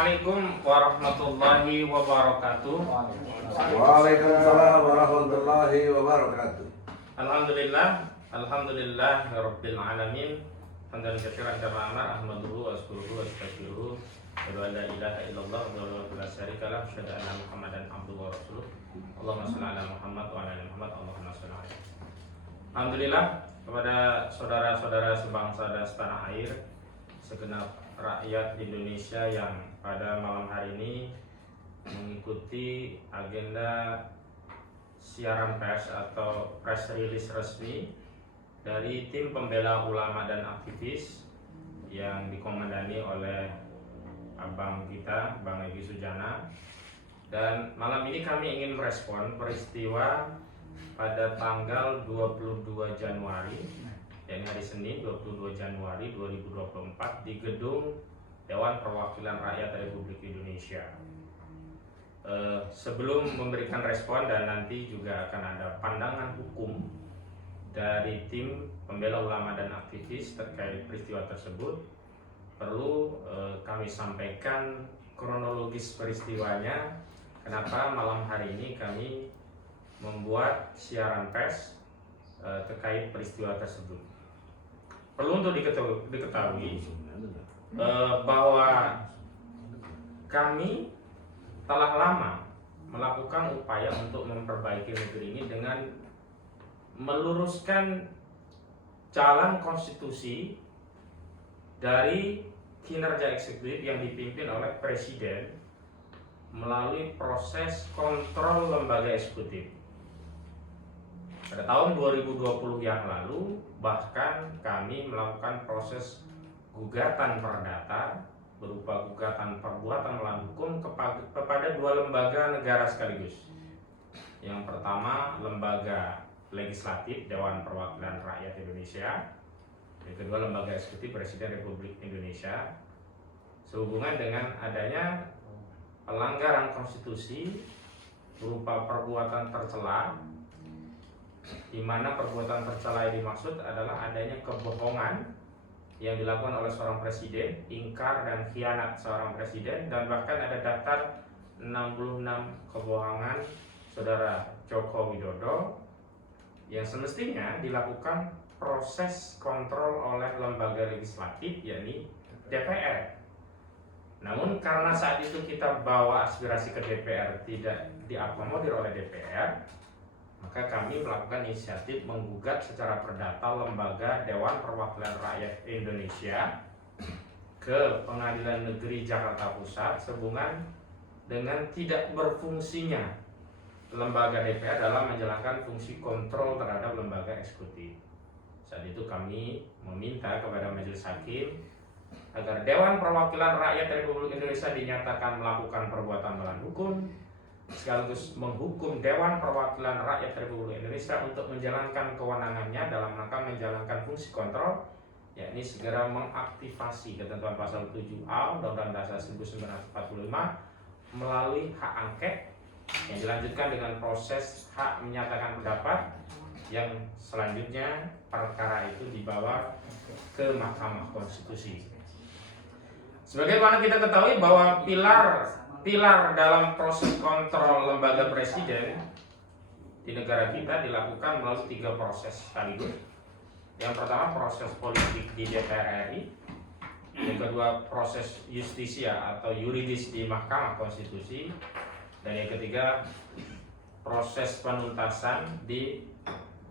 Assalamualaikum warahmatullahi wabarakatuh. Waalaikumsalam warahmatullahi wabarakatuh. Alhamdulillah rabbil alamin. Hamdan katsiran kama amara ahmaduhu wa ashkuruhu wa astaghfiruhu. Wa la ilaha illallah wa la syarika lahu asyhadu anna Muhammadan abduhu wa rasuluh. Allahumma shalli ala Muhammad wa ala ali Muhammad. Allahumma shalli alaihi. Alhamdulillah kepada saudara-saudara sebangsa dan setanah air, segenap rakyat Indonesia yang pada malam hari ini mengikuti agenda siaran pers atau press release resmi dari tim pembela ulama dan aktivis yang dikomandani oleh abang kita, Bang Egy Sujana. Dan malam ini kami ingin merespon peristiwa pada tanggal 22 Januari, yakni hari Senin 22 Januari 2024 di gedung Dewan Perwakilan Rakyat Republik Indonesia. Sebelum memberikan respon dan nanti juga akan ada pandangan hukum dari tim pembela ulama dan aktivis terkait peristiwa tersebut, perlu kami sampaikan kronologis peristiwanya. Kenapa malam hari ini kami membuat siaran pers terkait peristiwa tersebut. Perlu untuk diketahui bahwa kami telah lama melakukan upaya untuk memperbaiki negeri ini dengan meluruskan jalan konstitusi dari kinerja eksekutif yang dipimpin oleh Presiden melalui proses kontrol lembaga eksekutif. Pada tahun 2020 yang lalu, bahkan kami melakukan proses gugatan perdata berupa gugatan perbuatan melawan hukum kepada dua lembaga negara sekaligus. Yang pertama, lembaga legislatif Dewan Perwakilan Rakyat Indonesia. Yang kedua, lembaga eksekutif Presiden Republik Indonesia. Sehubungan dengan adanya pelanggaran konstitusi berupa perbuatan tercela, di mana perbuatan tercela yang dimaksud adalah adanya kebohongan yang dilakukan oleh seorang presiden, ingkar dan khianat seorang presiden, dan bahkan ada daftar 66 kebohongan saudara Joko Widodo yang semestinya dilakukan proses kontrol oleh lembaga legislatif, yakni DPR. Namun karena saat itu kita bawa aspirasi ke DPR tidak diakomodir oleh DPR, maka kami melakukan inisiatif menggugat secara perdata lembaga Dewan Perwakilan Rakyat Indonesia ke Pengadilan Negeri Jakarta Pusat sehubungan dengan tidak berfungsinya lembaga DPR dalam menjalankan fungsi kontrol terhadap lembaga eksekutif. Saat itu kami meminta kepada Majelis Hakim agar Dewan Perwakilan Rakyat Republik Indonesia dinyatakan melakukan perbuatan melawan hukum, sekaligus menghukum Dewan Perwakilan Rakyat Republik Indonesia untuk menjalankan kewenangannya dalam rangka menjalankan fungsi kontrol, yakni segera mengaktifasi ketentuan pasal 7A Undang-Undang Dasar 1945 melalui hak angket yang dilanjutkan dengan proses hak menyatakan pendapat, yang selanjutnya perkara itu dibawa ke Mahkamah Konstitusi. Sebagaimana kita ketahui bahwa pilar dalam proses kontrol lembaga presiden di negara kita dilakukan melalui 3 proses sekaligus. Yang pertama, proses politik di DPR RI. Yang kedua, proses justisia atau yuridis di Mahkamah Konstitusi. Dan yang ketiga, proses penuntasan di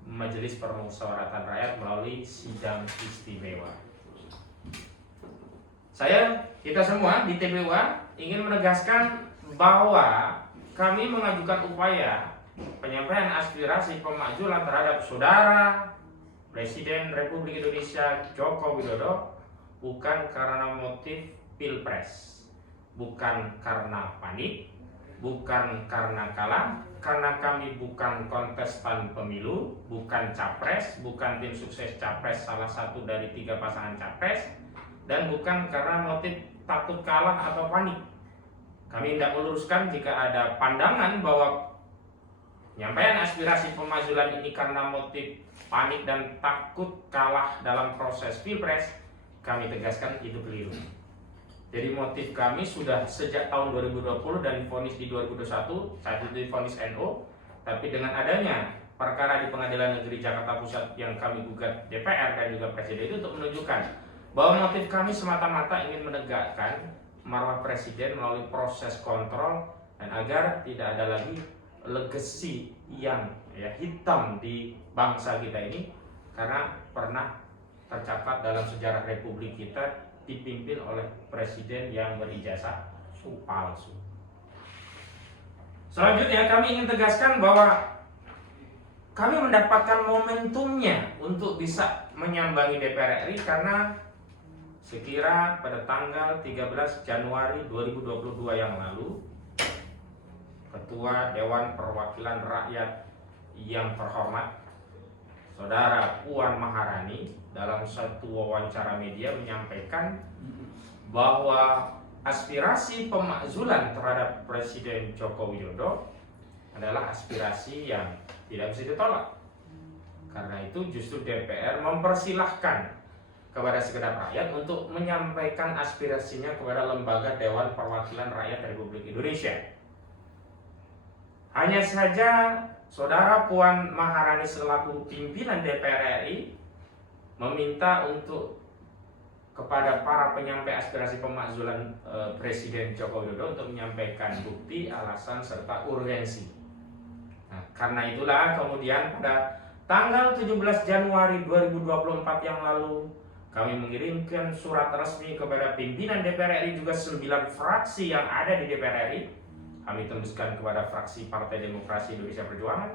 Majelis Permusyawaratan Rakyat melalui sidang istimewa. Kita semua di TPUA ingin menegaskan bahwa kami mengajukan upaya penyampaian aspirasi pemakzulan terhadap saudara Presiden Republik Indonesia Joko Widodo bukan karena motif pilpres, bukan karena panik, bukan karena kalah, karena kami bukan kontestan pemilu, bukan capres, bukan tim sukses capres salah satu dari 3 pasangan capres, dan bukan karena motif takut kalah atau panik. Kami hendak meluruskan jika ada pandangan bahwa penyampaian aspirasi pemakzulan ini karena motif panik dan takut kalah dalam proses pilpres, kami tegaskan itu keliru. Jadi motif kami sudah sejak tahun 2020 dan divonis di 2021, saat itu divonis NO, tapi dengan adanya perkara di Pengadilan Negeri Jakarta Pusat yang kami gugat DPR dan juga Presiden itu untuk menunjukkan bahwa motif kami semata-mata ingin menegakkan marwah Presiden melalui proses kontrol dan agar tidak ada lagi legacy yang hitam di bangsa kita ini, karena pernah tercatat dalam sejarah Republik kita dipimpin oleh presiden yang berijazah palsu. Selanjutnya kami ingin tegaskan bahwa kami mendapatkan momentumnya untuk bisa menyambangi DPR RI karena sekira pada tanggal 13 Januari 2022 yang lalu, Ketua Dewan Perwakilan Rakyat yang terhormat Saudara Puan Maharani dalam satu wawancara media menyampaikan bahwa aspirasi pemakzulan terhadap Presiden Joko Widodo adalah aspirasi yang tidak bisa ditolak. Karena itu justru DPR mempersilahkan kepada segenap rakyat untuk menyampaikan aspirasinya kepada lembaga Dewan Perwakilan Rakyat Republik Indonesia. Hanya saja Saudara Puan Maharani selaku pimpinan DPR RI meminta untuk kepada para penyampai aspirasi pemakzulan Presiden Joko Widodo untuk menyampaikan bukti, alasan, serta urgensi. Nah, karena itulah kemudian pada tanggal 17 Januari 2024 yang lalu kami mengirimkan surat resmi kepada pimpinan DPR RI juga 9 fraksi yang ada di DPR RI. Kami tembuskan kepada fraksi Partai Demokrasi Indonesia Perjuangan,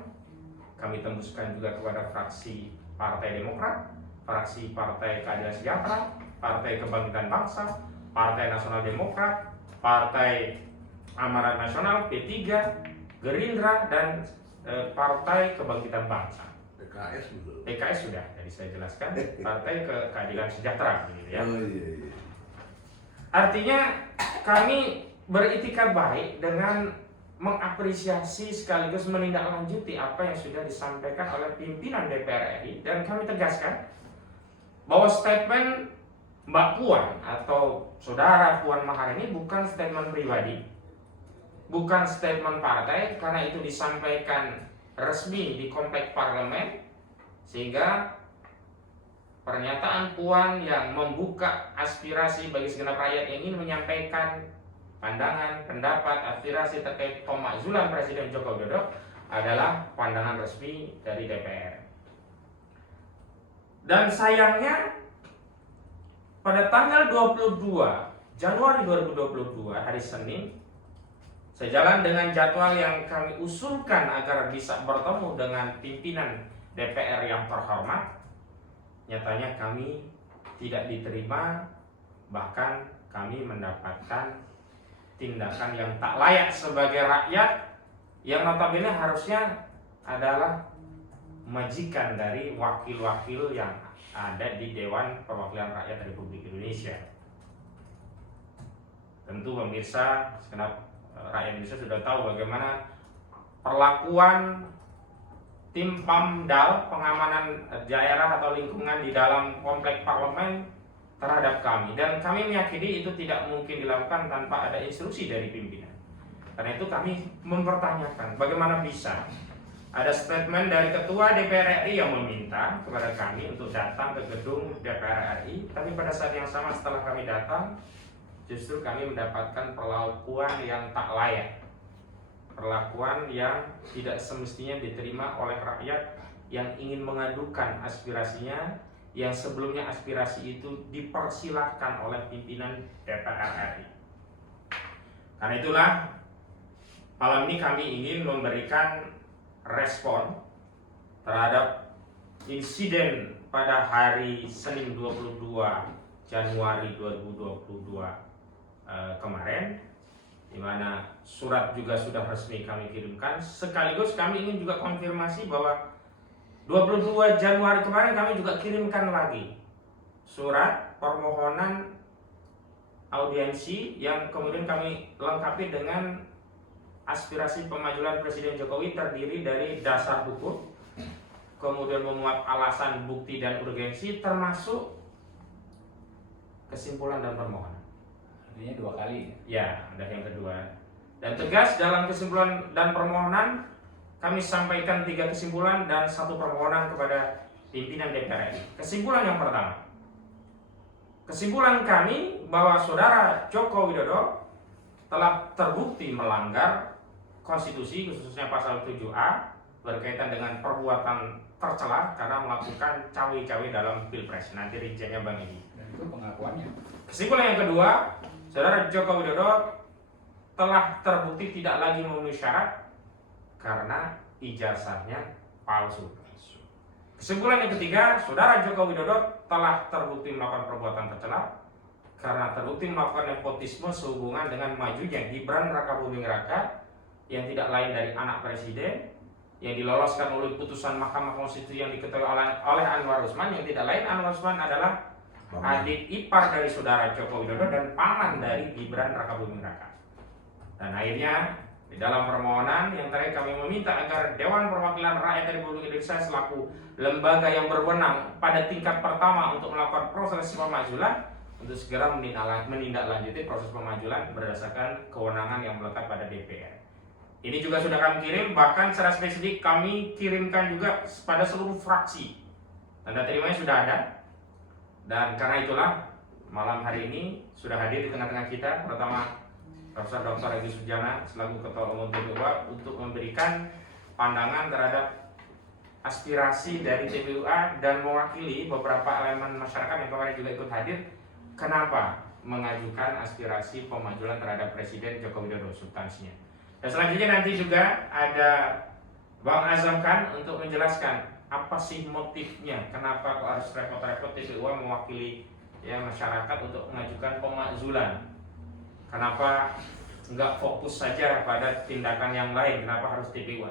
kami tembuskan juga kepada fraksi Partai Demokrat, fraksi Partai Keadilan Sejahtera, Partai Kebangkitan Bangsa, Partai Nasional Demokrat, Partai Amanat Nasional, P3, Gerindra, dan Partai Kebangkitan Bangsa. PKS belum. PKS sudah, tadi saya jelaskan, Partai Keadilan Sejahtera, gitu ya. Oh iya. Artinya kami beritikad baik dengan mengapresiasi sekaligus menindaklanjuti apa yang sudah disampaikan oleh pimpinan DPR RI, dan kami tegaskan bahwa statement Mbak Puan atau Saudara Puan Maharani bukan statement pribadi, bukan statement partai, karena itu disampaikan resmi di komplek parlemen, sehingga pernyataan Puan yang membuka aspirasi bagi segenap rakyat yang ingin menyampaikan pandangan, pendapat, aspirasi terkait pemakzulan Presiden Joko Widodo adalah pandangan resmi dari DPR. Dan sayangnya pada tanggal 22 Januari 2022 hari Senin, sejalan dengan jadwal yang kami usulkan agar bisa bertemu dengan pimpinan DPR yang terhormat, nyatanya kami tidak diterima, bahkan kami mendapatkan tindakan yang tak layak sebagai rakyat yang notabene harusnya adalah majikan dari wakil-wakil yang ada di Dewan Perwakilan Rakyat Republik Indonesia. Tentu pemirsa, segenap rakyat Indonesia sudah tahu bagaimana perlakuan tim PAMDAL, pengamanan daerah atau lingkungan di dalam komplek parlemen terhadap kami, dan kami meyakini itu tidak mungkin dilakukan tanpa ada instruksi dari pimpinan. Karena itu kami mempertanyakan bagaimana bisa ada statement dari Ketua DPR RI yang meminta kepada kami untuk datang ke gedung DPR RI, tapi pada saat yang sama setelah kami datang justru kami mendapatkan perlakuan yang tak layak, perlakuan yang tidak semestinya diterima oleh rakyat yang ingin mengadukan aspirasinya, yang sebelumnya aspirasi itu dipersilahkan oleh pimpinan DPR RI. Karena itulah malam ini kami ingin memberikan respon terhadap insiden pada hari Senin 22 Januari 2022 kemarin, di mana surat juga sudah resmi kami kirimkan. Sekaligus kami ingin juga konfirmasi bahwa 22 Januari kemarin kami juga kirimkan lagi surat permohonan audiensi yang kemudian kami lengkapi dengan aspirasi pemakzulan Presiden Jokowi terdiri dari dasar hukum, kemudian memuat alasan, bukti, dan urgensi, termasuk kesimpulan dan permohonan. Artinya 2 kali. Ya, ada yang kedua. Dan tegas dalam kesimpulan dan permohonan kami sampaikan 3 kesimpulan dan 1 permohonan kepada pimpinan DPR RI. Kesimpulan yang pertama, kesimpulan kami bahwa Saudara Joko Widodo telah terbukti melanggar konstitusi khususnya pasal 7A berkaitan dengan perbuatan tercela karena melakukan cawe-cawe dalam Pilpres. Nanti rinciannya Bang Edi. Dan itu pengakuannya. Kesimpulan yang kedua, Saudara Joko Widodo telah terbukti tidak lagi memenuhi syarat karena ijazahnya palsu. Kesimpulan yang ketiga, Saudara Joko Widodo telah terbukti melakukan perbuatan tercela karena terbukti melakukan nepotisme sehubungan dengan majunya Gibran Rakabuming Raka yang tidak lain dari anak presiden yang diloloskan oleh putusan Mahkamah Konstitusi yang diketuai oleh Anwar Usman, yang tidak lain Anwar Usman adalah adik ipar dari Saudara Joko Widodo dan paman dari Gibran Rakabuming Raka. Dan akhirnya di dalam permohonan yang terakhir kami meminta agar Dewan Perwakilan Rakyat Republik Indonesia selaku lembaga yang berwenang pada tingkat pertama untuk melakukan proses pemajulan untuk segera menindaklanjuti proses pemajulan berdasarkan kewenangan yang melekat pada DPR. Ini juga sudah kami kirim, bahkan secara spesifik kami kirimkan juga pada seluruh fraksi. Tanda terimanya sudah ada. Dan karena itulah malam hari ini sudah hadir di tengah-tengah kita pertama Profesor Dr. Egy Sujana selaku Ketua Umum TPUA untuk memberikan pandangan terhadap aspirasi dari TPUA dan mewakili beberapa elemen masyarakat yang kemarin juga ikut hadir. Kenapa mengajukan aspirasi pemajulan terhadap Presiden Joko Widodo substansinya. Dan selanjutnya nanti juga ada Bang Azam Khan untuk menjelaskan apa sih motifnya, kenapa kok harus repot-repot TPUA mewakili ya masyarakat untuk mengajukan pemakzulan. Kenapa nggak fokus saja pada tindakan yang lain? Kenapa harus TPUA?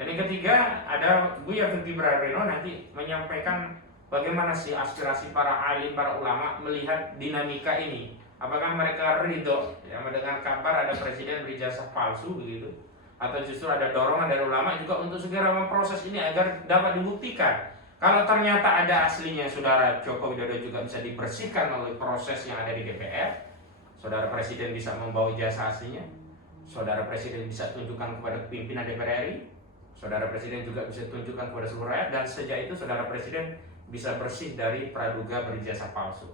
Dan yang ketiga ada Buya Fikri Brareno nanti menyampaikan bagaimana sih aspirasi para alim, para ulama melihat dinamika ini. Apakah mereka ridho ya mendengar kabar ada presiden berijazah palsu begitu? Atau justru ada dorongan dari ulama juga untuk segera memproses ini agar dapat dibuktikan. Kalau ternyata ada aslinya, Saudara Joko Widodo juga bisa dibersihkan melalui proses yang ada di DPR. Saudara Presiden bisa membawa ijazah aslinya. Saudara Presiden bisa tunjukkan kepada pimpinan DPR RI. Saudara Presiden juga bisa tunjukkan kepada seluruh rakyat. Dan sejak itu Saudara Presiden bisa bersih dari praduga berijazah palsu.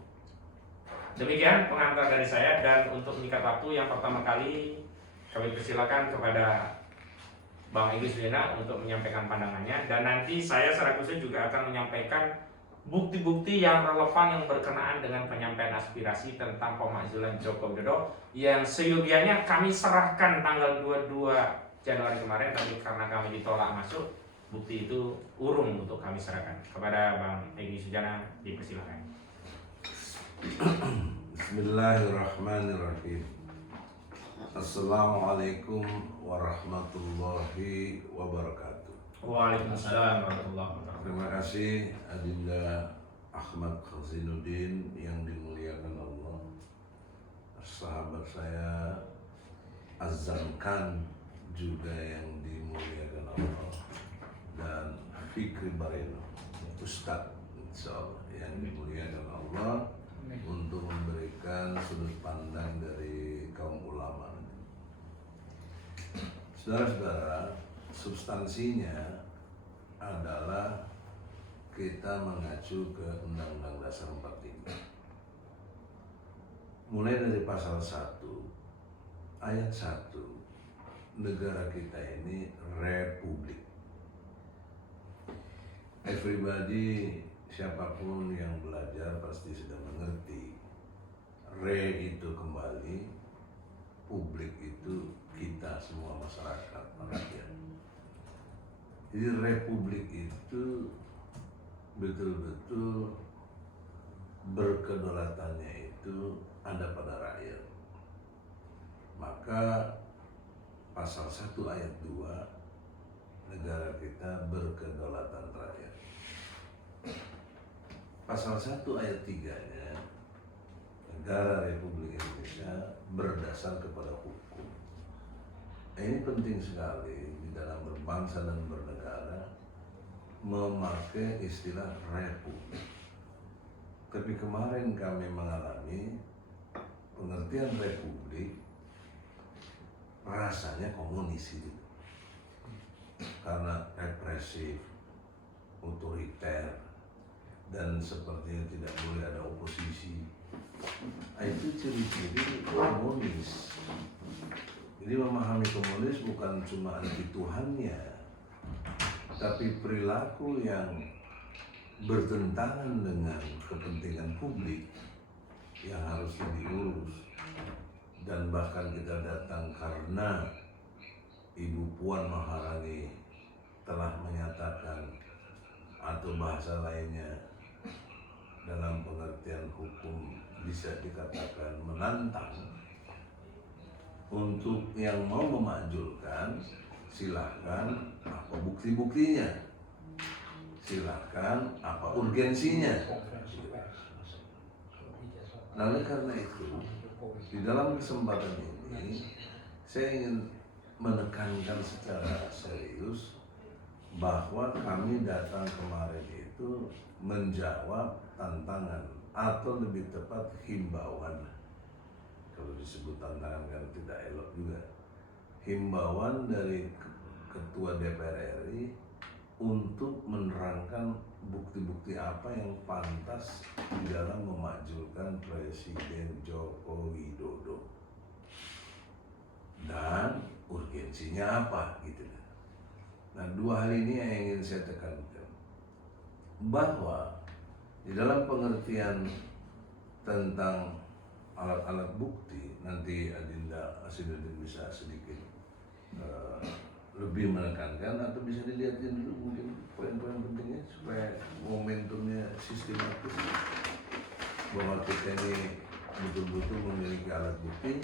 Demikian pengantar dari saya. Dan untuk mengikat waktu, yang pertama kali kami persilakan kepada Bang Egy Sujana untuk menyampaikan pandangannya. Dan nanti saya secara khusus juga akan menyampaikan bukti-bukti yang relevan yang berkenaan dengan penyampaian aspirasi tentang pemakzulan Joko Widodo yang seyogianya kami serahkan tanggal 22 Januari kemarin, tapi karena kami ditolak masuk, bukti itu urung untuk kami serahkan kepada Bang Egy Sujana. Dipersilakan. Bismillahirrahmanirrahim. Assalamualaikum warahmatullahi wabarakatuh. Waalaikumsalam warahmatullahi wabarakatuh. Terima kasih Adinda Ahmad Khazinuddin yang dimuliakan Allah, sahabat saya Azam Khan juga yang dimuliakan Allah, dan Fikri Bareno Ustadz insyaallah yang dimuliakan Allah untuk memberikan sudut pandang dari kaum ulama. Saudara-saudara, substansinya adalah kita mengacu ke Undang-Undang Dasar 45. Mulai dari pasal 1 ayat 1, negara kita ini republik. Everybody, siapapun yang belajar pasti sudah mengerti. Re itu kembali, publik itu kita semua masyarakat, rakyat. Jadi republik itu betul-betul berkedaulatannya itu ada pada rakyat. Maka pasal 1 ayat 2, negara kita berkedaulatan rakyat. Pasal 1 ayat 3-nya, negara Republik Indonesia berdasar kepada hukum. Ini penting sekali di dalam berbangsa dan bernegara memakai istilah republik. Tapi kemarin kami mengalami pengertian republik rasanya komunis itu, karena represif, otoriter, dan sepertinya tidak boleh ada oposisi. Nah, itu ciri-ciri komunis. Jadi memahami komunis bukan cuma anti Tuhannya, tapi perilaku yang bertentangan dengan kepentingan publik yang harusnya diurus. Dan bahkan kita datang karena Ibu Puan Maharani telah menyatakan, atau bahasa lainnya dalam pengertian hukum bisa dikatakan menantang, untuk yang mau memakzulkan silahkan, apa bukti-buktinya, silahkan, apa urgensinya. Nah, oleh karena itu di dalam kesempatan ini saya ingin menekankan secara serius bahwa kami datang kemarin itu menjawab tantangan, atau lebih tepat himbauan. Kalau disebut tantangan kan tidak elok juga. Himbauan dari Ketua DPR RI untuk menerangkan bukti-bukti apa yang pantas di dalam memakzulkan Presiden Joko Widodo dan urgensinya apa gitu. Nah, dua hal ini yang ingin saya tekankan, bahwa di dalam pengertian tentang alat-alat bukti, nanti Adinda Asinuddin bisa sedikit lebih menekankan, atau bisa dilihatin dulu mungkin poin-poin pentingnya supaya momentumnya sistematis, bahwa kita ini betul-betul memiliki alat bukti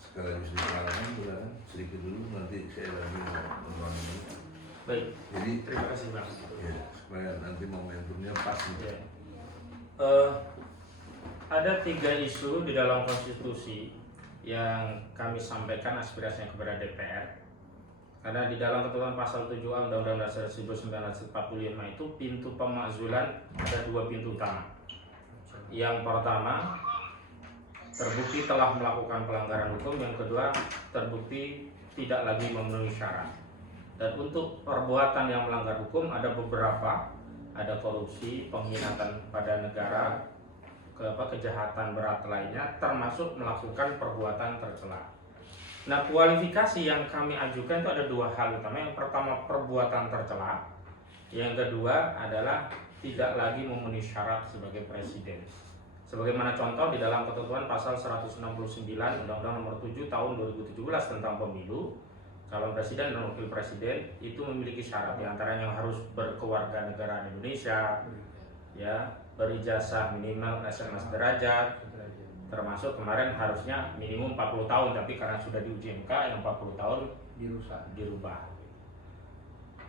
sekaligus diterangkan. Silakan sedikit dulu, nanti saya lagi menuangkan. Baik, Jadi terima kasih Bang. ya, supaya nanti momentumnya pas. Ya. Ada 3 isu di dalam konstitusi yang kami sampaikan aspirasinya kepada DPR. Karena di dalam ketentuan pasal 7A Undang-Undang Dasar 1945 itu pintu pemakzulan ada 2 pintu utama. Yang pertama, terbukti telah melakukan pelanggaran hukum. Yang kedua, terbukti tidak lagi memenuhi syarat. Dan untuk perbuatan yang melanggar hukum ada beberapa, ada korupsi, pengkhianatan pada negara, kejahatan berat lainnya, termasuk melakukan perbuatan tercela. Nah, kualifikasi yang kami ajukan itu ada 2 hal utama. Yang pertama, perbuatan tercela. Yang kedua adalah tidak lagi memenuhi syarat sebagai presiden. Sebagaimana contoh di dalam ketentuan pasal 169 Undang-Undang Nomor 7 Tahun 2017 tentang Pemilu, calon presiden dan wakil presiden itu memiliki syarat, diantaranya yang harus berkewarganegaraan Indonesia, ya, berijazah minimal SMS derajat, termasuk kemarin harusnya minimum 40 tahun, tapi karena sudah diuji MK yang 40 tahun dirubah.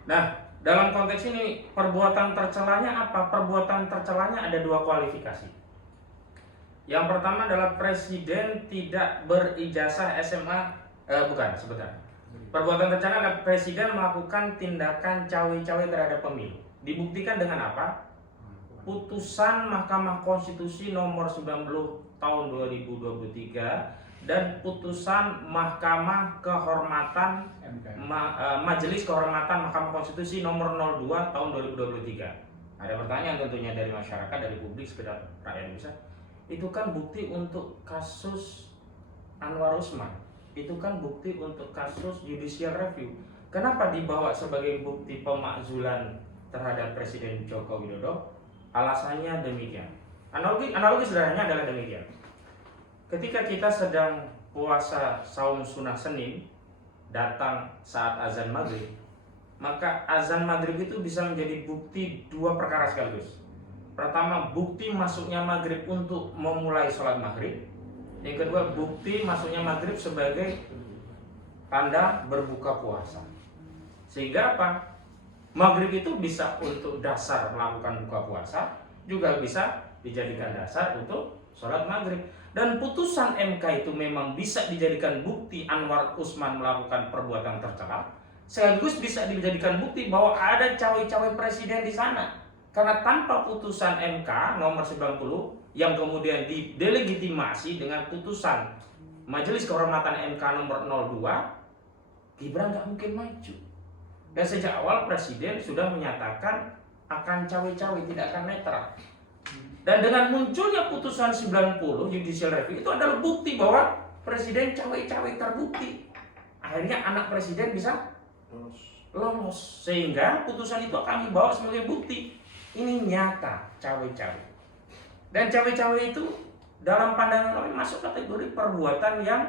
Nah, dalam konteks ini perbuatan tercelanya apa? Perbuatan tercelanya ada 2 kualifikasi. Yang pertama adalah presiden tidak berijazah SMA, Perbuatan tercela adalah presiden melakukan tindakan cawe-cawe terhadap pemilu. Dibuktikan dengan apa? Putusan Mahkamah Konstitusi nomor 90 tahun 2023 dan putusan Mahkamah Kehormatan Majelis Kehormatan Mahkamah Konstitusi nomor 02 tahun 2023. Ada pertanyaan tentunya dari masyarakat, dari publik, sekedar rakyat Indonesia. Itu kan bukti untuk kasus Anwar Usman. Itu kan bukti untuk kasus judicial review. Kenapa dibawa sebagai bukti pemakzulan terhadap Presiden Joko Widodo? Alasannya demikian. Analogi sederhananya adalah demikian. Ketika kita sedang puasa saum sunnah Senin, datang saat azan maghrib, maka azan maghrib itu bisa menjadi bukti 2 perkara sekaligus. Pertama, bukti masuknya maghrib untuk memulai sholat maghrib. Yang kedua, bukti masuknya maghrib sebagai tanda berbuka puasa. Sehingga apa? Maghrib itu bisa untuk dasar melakukan buka puasa, juga bisa dijadikan dasar untuk sholat maghrib. Dan putusan MK itu memang bisa dijadikan bukti Anwar Usman melakukan perbuatan tercela, sekaligus bisa dijadikan bukti bahwa ada cawe-cawe presiden di sana. Karena tanpa putusan MK nomor 90 yang kemudian didelegitimasi dengan putusan Majelis Kehormatan MK nomor 02, Gibran nggak mungkin maju. Dan sejak awal Presiden sudah menyatakan akan cawe-cawe, tidak akan netral. Dan dengan munculnya putusan 90 judicial review itu adalah bukti bahwa Presiden cawe-cawe terbukti. Akhirnya anak Presiden bisa lolos. Sehingga putusan itu kami bawa sebagai bukti. Ini nyata cawe-cawe. Dan cawe-cawe itu dalam pandangan kami masuk kategori perbuatan yang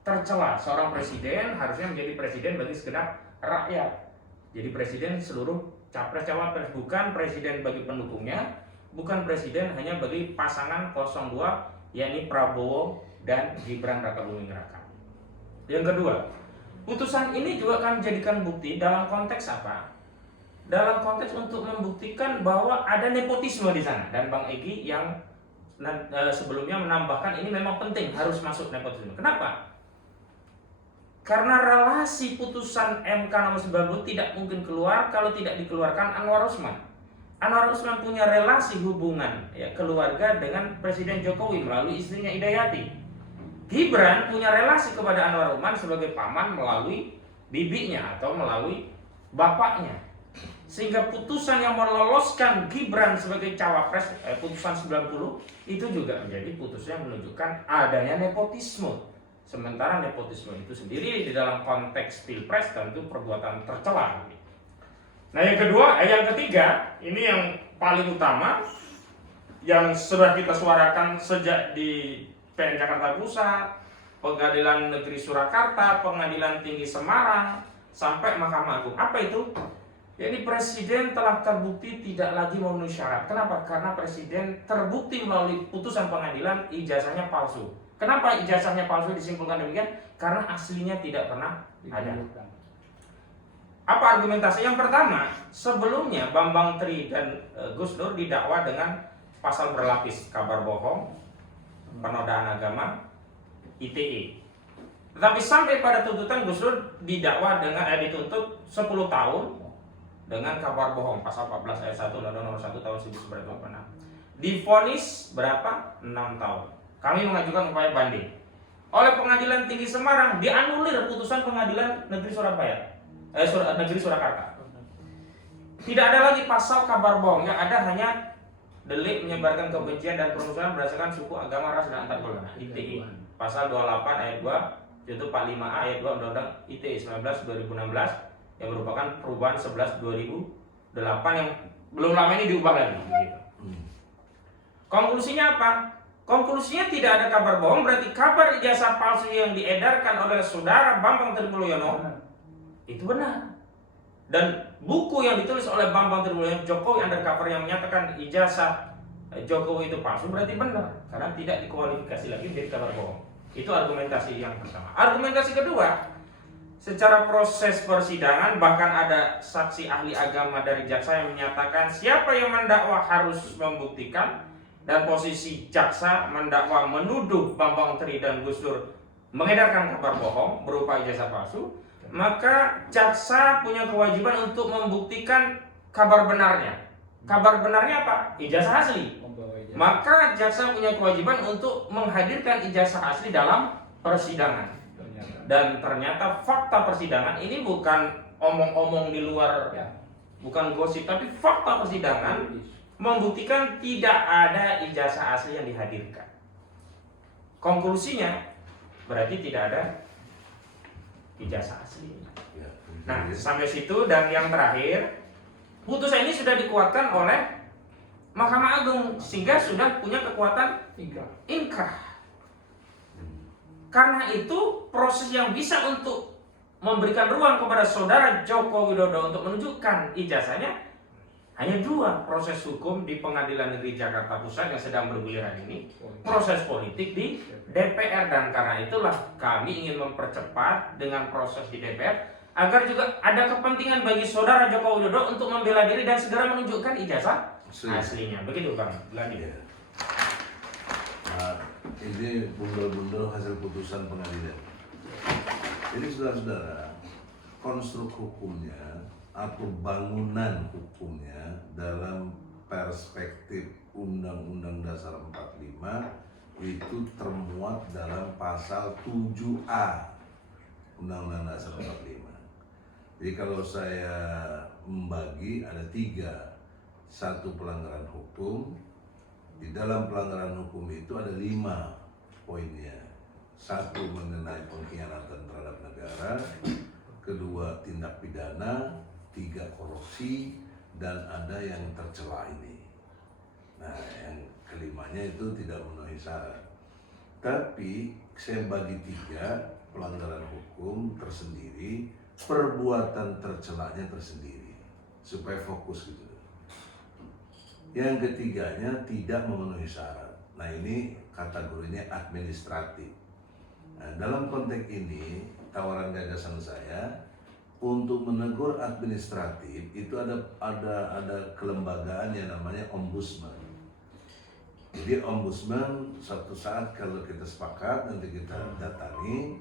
tercela. Seorang presiden harusnya menjadi presiden bagi segenap rakyat. Jadi presiden seluruh capres-cawapres, bukan presiden bagi pendukungnya, bukan presiden hanya bagi pasangan 02 yakni Prabowo dan Gibran Rakabuming Raka. Yang kedua, putusan ini juga kami jadikan bukti dalam konteks apa? Dalam konteks untuk membuktikan bahwa ada nepotisme di sana. Dan Bang Egy yang sebelumnya menambahkan ini memang penting, harus masuk nepotisme. Kenapa? Karena relasi putusan MK nomor 90 tidak mungkin keluar kalau tidak dikeluarkan Anwar Usman. Anwar Usman punya relasi hubungan keluarga dengan Presiden Jokowi melalui istrinya Idayati. Gibran punya relasi kepada Anwar Usman sebagai paman melalui bibinya atau melalui bapaknya. Sehingga putusan yang meloloskan Gibran sebagai cawapres, putusan 90 itu juga menjadi putusan yang menunjukkan adanya nepotisme. Sementara nepotisme itu sendiri di dalam konteks pilpres tentu perbuatan tercela. Nah yang ketiga, ini yang paling utama yang sudah kita suarakan sejak di PN Jakarta Pusat, Pengadilan Negeri Surakarta, Pengadilan Tinggi Semarang, sampai Mahkamah Agung. Apa itu? Jadi Presiden telah terbukti tidak lagi memenuhi syarat. Kenapa? Karena Presiden terbukti melalui putusan pengadilan ijazahnya palsu. Kenapa ijazahnya palsu disimpulkan demikian? Karena aslinya tidak pernah ada. Apa argumentasi? Yang pertama, sebelumnya Bambang Tri dan Gus Dur didakwa dengan pasal berlapis, kabar bohong, penodaan agama, ITE. Tetapi sampai pada tuntutan Gus Dur didakwa dengan dituntut 10 tahun dengan kabar bohong, pasal 14 ayat 1 Undang-Undang Nomor 1 tahun 1986. Divonis berapa? 6 tahun. Kami mengajukan upaya banding. Oleh Pengadilan Tinggi Semarang dianulir putusan Pengadilan Negeri Negeri Surakarta. Tidak ada lagi pasal kabar bohong, yang ada hanya delik menyebarkan kebencian dan permusuhan berdasarkan suku, agama, ras, dan antar golongan. ITE pasal 28 ayat 2 yaitu 45A ayat 2 Undang-Undang ITE 19/2016 yang merupakan perubahan 11/2008 yang belum lama ini diubah lagi. Konklusinya apa? Konklusinya tidak ada kabar bohong, berarti kabar ijazah palsu yang diedarkan oleh saudara Bambang Trimulyono itu benar. Dan buku yang ditulis oleh Bambang Trimulyono, Jokowi Undercover, yang menyatakan ijazah Jokowi itu palsu berarti benar, karena tidak dikualifikasi lagi menjadi kabar bohong. Itu argumentasi yang pertama. Argumentasi kedua, secara proses persidangan bahkan ada saksi ahli agama dari jaksa yang menyatakan siapa yang mendakwa harus membuktikan. Dan posisi jaksa mendakwa menuduh Bambang Tri dan Gus Dur mengedarkan kabar bohong berupa ijazah palsu, maka jaksa punya kewajiban untuk membuktikan kabar benarnya. Kabar benarnya apa? Ijazah asli. Maka jaksa punya kewajiban untuk menghadirkan ijazah asli dalam persidangan. Dan ternyata fakta persidangan ini bukan omong-omong di luar, bukan gosip, tapi fakta persidangan membuktikan tidak ada ijazah asli yang dihadirkan. Konklusinya berarti tidak ada ijazah asli. Nah, sampai situ. Dan yang terakhir, putusan ini sudah dikuatkan oleh Mahkamah Agung sehingga sudah punya kekuatan inkrah. Karena itu proses yang bisa untuk memberikan ruang kepada saudara Joko Widodo untuk menunjukkan ijazahnya hanya dua: proses hukum di Pengadilan Negeri Jakarta Pusat yang sedang berguliran ini, proses politik di DPR. Dan karena itulah kami ingin mempercepat dengan proses di DPR agar juga ada kepentingan bagi saudara Joko Widodo untuk membela diri dan segera menunjukkan ijazah aslinya. Begitu Bang Gladi. Nah, ini bundel-bundel hasil putusan pengadilan. Jadi saudara-saudara, konstruk hukumnya atau bangunan hukumnya dalam perspektif Undang-Undang Dasar 45 itu termuat dalam pasal 7A Undang-Undang Dasar 45. Jadi kalau saya membagi ada 3. Satu, pelanggaran hukum. Di dalam pelanggaran hukum itu ada 5 poinnya. 1, mengenai pengkhianatan terhadap negara. 2, tindak pidana. 3, korupsi. Dan ada yang tercela ini. Nah, yang kelimanya itu tidak memenuhi syarat. Tapi saya bagi 3, pelanggaran hukum tersendiri, perbuatan tercelanya tersendiri, supaya fokus gitu. Yang ketiganya tidak memenuhi syarat. Nah, ini kategorinya administratif. Nah, dalam konteks ini tawaran gagasan saya untuk menegur administratif itu ada kelembagaan yang namanya ombudsman. Jadi ombudsman suatu saat kalau kita sepakat nanti kita datangi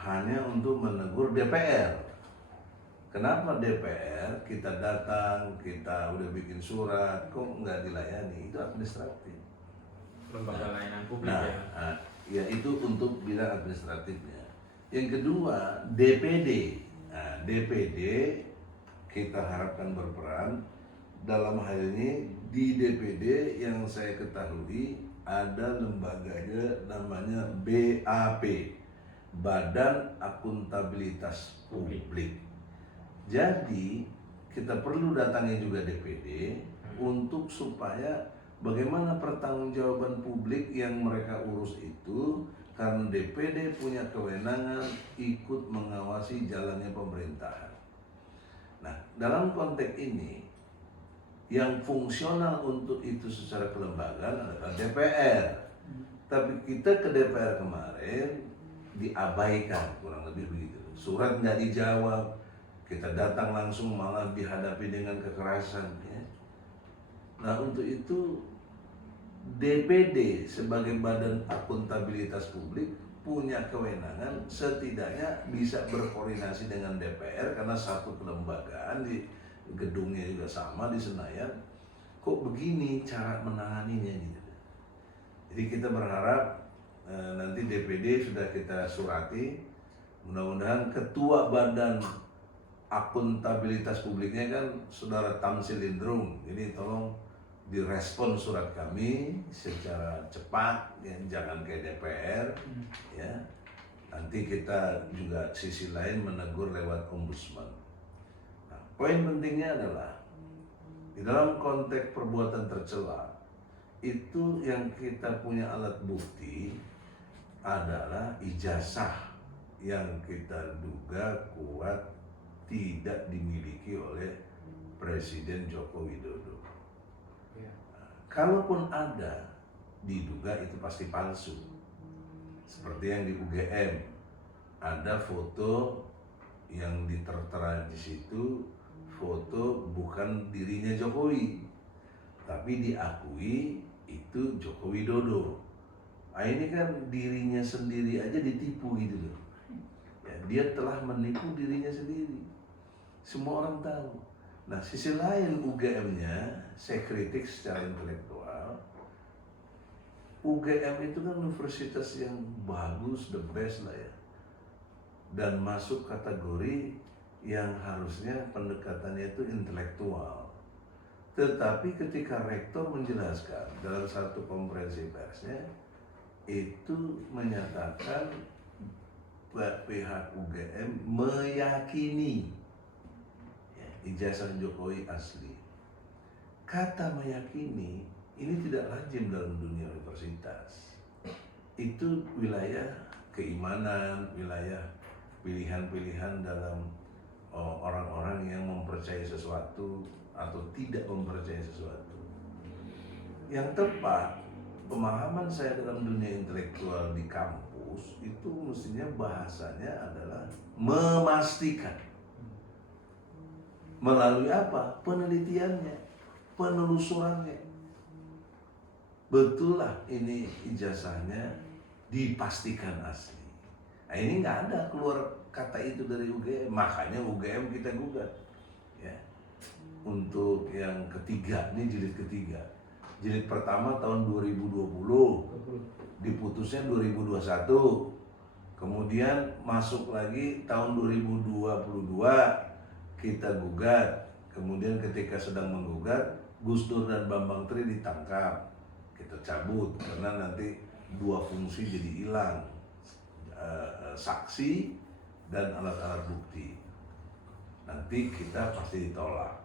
hanya untuk menegur DPR. Kenapa DPR kita datang, kita udah bikin surat, kok nggak dilayani? Itu administratif. Lembaga layanan publik ya. Ya itu untuk bidang administratifnya. Yang kedua DPD. Nah, DPD kita harapkan berperan. Dalam hal ini di DPD yang saya ketahui ada lembaganya namanya BAP, Badan Akuntabilitas Publik. Jadi kita perlu datangi juga DPD untuk supaya bagaimana pertanggungjawaban publik yang mereka urus itu, karena DPD punya kewenangan ikut mengawasi jalannya pemerintahan. Nah, dalam konteks ini yang fungsional untuk itu secara kelembagaan adalah DPR. Tapi kita ke DPR kemarin diabaikan, kurang lebih begitu. Surat nggak dijawab, kita datang langsung malah dihadapi dengan kekerasan. Ya. Nah, untuk itu DPD sebagai Badan Akuntabilitas Publik punya kewenangan setidaknya bisa berkoordinasi dengan DPR karena satu kelembagaan di gedungnya juga sama di Senayan. Kok begini cara menanganinya gitu. Jadi kita berharap nanti DPD sudah kita surati, mudah-mudahan ketua Badan Akuntabilitas Publiknya kan Saudara Tamsil Lindrung. Jadi tolong direspon surat kami secara cepat, ya, jangan kayak DPR, ya. Nanti kita juga sisi lain menegur lewat ombudsman. Nah, poin pentingnya adalah di dalam konteks perbuatan tercela itu yang kita punya alat bukti adalah ijazah yang kita duga kuat tidak dimiliki oleh Presiden Joko Widodo. Kalaupun ada, diduga itu pasti palsu. Seperti yang di UGM, ada foto yang ditertera di situ, foto bukan dirinya Jokowi, tapi diakui itu Joko Widodo. Nah, ini kan dirinya sendiri aja ditipu gitu loh. Ya, dia telah menipu dirinya sendiri. Semua orang tahu. Nah, sisi lain UGM-nya saya kritik secara intelektual. UGM itu kan universitas yang bagus, the best lah ya. Dan masuk kategori yang harusnya pendekatannya itu intelektual. Tetapi ketika rektor menjelaskan dalam satu konferensi persnya, itu menyatakan pihak UGM meyakini ijazah Jokowi asli. Kata meyakini ini tidak lazim dalam dunia universitas. Itu wilayah keimanan, wilayah pilihan-pilihan dalam orang-orang yang mempercayai sesuatu atau tidak mempercayai sesuatu. Yang tepat, pemahaman saya dalam dunia intelektual di kampus itu mestinya bahasanya adalah memastikan. Melalui apa? Penelitiannya, penelusurannya. Betullah ini ijazahnya dipastikan asli. Nah, ini nggak ada keluar kata itu dari UGM, makanya UGM kita gugat. Ya. untuk yang ketiga, ini jilid ketiga. Jilid pertama tahun 2020, diputusnya 2021. Kemudian masuk lagi tahun 2022, kita gugat. Kemudian ketika sedang menggugat, Gus Dur dan Bambang Tri ditangkap. Kita cabut karena nanti dua fungsi jadi hilang, saksi dan alat-alat bukti. Nanti kita pasti ditolak.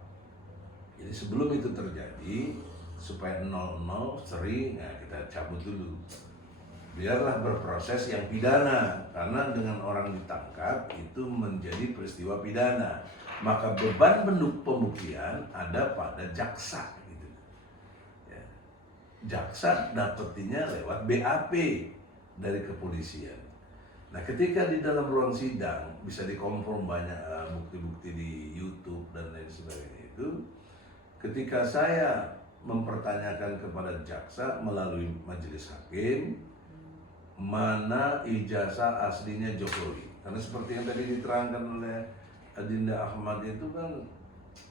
Jadi sebelum itu terjadi, supaya 00 sering, nah kita cabut dulu. Biarlah berproses yang pidana, karena dengan orang ditangkap itu menjadi peristiwa pidana. Maka beban pembuktian ada pada jaksa. Gitu. Ya. Jaksa dapetinnya lewat BAP dari kepolisian. Nah, ketika di dalam ruang sidang bisa dikonfirm banyak bukti-bukti di YouTube dan lain sebagainya itu, ketika saya mempertanyakan kepada jaksa melalui majelis hakim, mana ijazah aslinya Jokowi? Karena seperti yang tadi diterangkan oleh Adinda Ahmad itu kan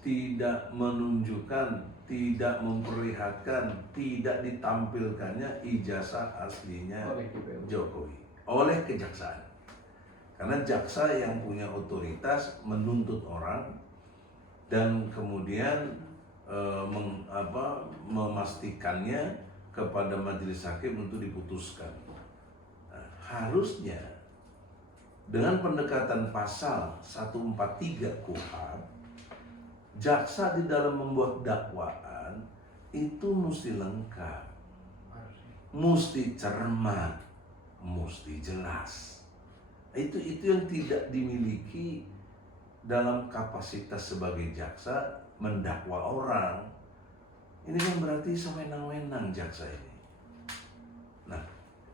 tidak menunjukkan, tidak memperlihatkan, tidak ditampilkannya ijazah aslinya Jokowi oleh kejaksaan. Karena jaksa yang punya otoritas menuntut orang dan kemudian memastikannya kepada majelis hakim untuk diputuskan. Nah, harusnya dengan pendekatan pasal 143 KUHP, jaksa di dalam membuat dakwaan itu mesti lengkap, mesti cermat, mesti jelas. Itu yang tidak dimiliki dalam kapasitas sebagai jaksa mendakwa orang. Ini kan berarti sewenang-wenang jaksa ini. Nah,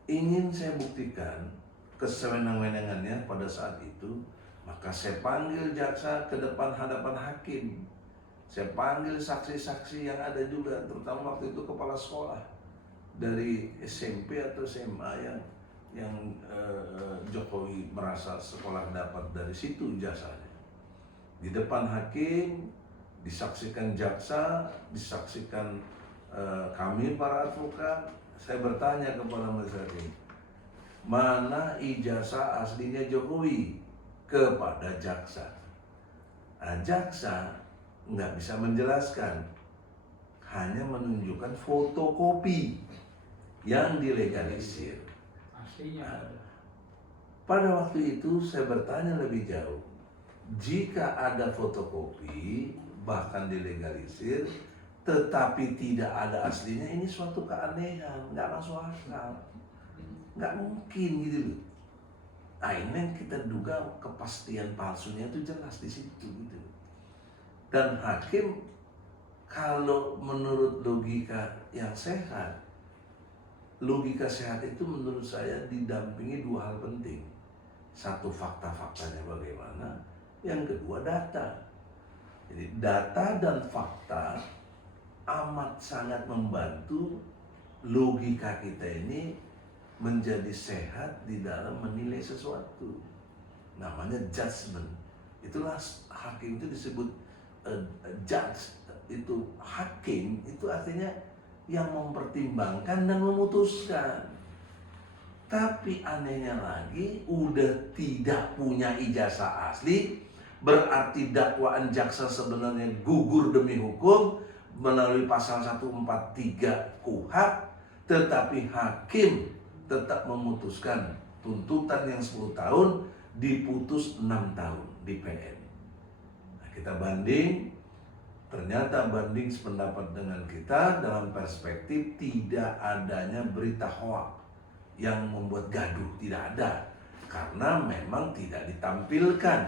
ingin saya buktikan kesewenang-wenangannya pada saat itu, maka saya panggil jaksa ke depan hadapan hakim. Saya panggil saksi-saksi yang ada juga, terutama waktu itu kepala sekolah dari SMP atau SMA yang Jokowi merasa sekolah dapat dari situ jasanya. Di depan hakim disaksikan jaksa, disaksikan kami para advokat. Saya bertanya kepada majelis hakim, mana ijazah aslinya Jokowi? Kepada jaksa. Nah, jaksa nggak bisa menjelaskan, hanya menunjukkan fotokopi yang dilegalisir. Aslinya. Pada waktu itu saya bertanya lebih jauh, jika ada fotokopi bahkan dilegalisir, tetapi tidak ada aslinya, ini suatu keanehan, nggak masuk akal. Nggak mungkin gitu loh. Nah, ini yang kita duga kepastian palsunya itu jelas di situ gitu. Dan hakim kalau menurut logika yang sehat, logika sehat itu menurut saya didampingi dua hal penting. Satu, fakta-faktanya bagaimana, yang kedua data. Jadi data dan fakta amat sangat membantu logika kita ini menjadi sehat di dalam menilai sesuatu. Namanya judgment. Itulah hakim itu disebut judge. Itu hakim itu artinya yang mempertimbangkan dan memutuskan. Tapi anehnya lagi, udah tidak punya ijazah asli, berarti dakwaan jaksa sebenarnya gugur demi hukum melalui pasal 143 KUHP, tetapi hakim tetap memutuskan tuntutan yang 10 tahun diputus 6 tahun di PN. Nah, kita banding, ternyata banding sependapat dengan kita dalam perspektif tidak adanya berita hoak yang membuat gaduh, tidak ada. Karena memang tidak ditampilkan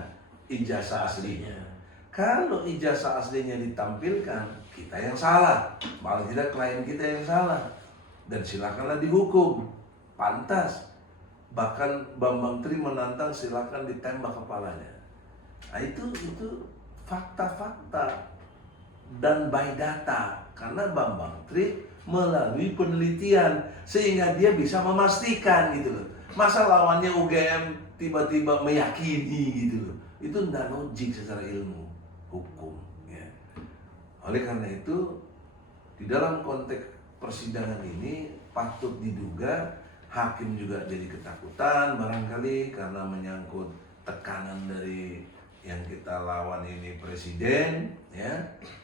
ijazah aslinya. Kalau ijazah aslinya ditampilkan, kita yang salah, malah tidak klien kita yang salah. Dan silakanlah dihukum, pantas. Bahkan Bambang Tri menantang silakan ditembak kepalanya. Nah, itu fakta-fakta dan by data, karena Bambang Tri melalui penelitian sehingga dia bisa memastikan gitu loh. Masa lawannya UGM tiba-tiba meyakini gitu loh, itu tidak logik secara ilmu hukum ya. Oleh karena itu, di dalam konteks persidangan ini patut diduga hakim juga jadi ketakutan barangkali karena menyangkut tekanan dari yang kita lawan ini presiden, ya.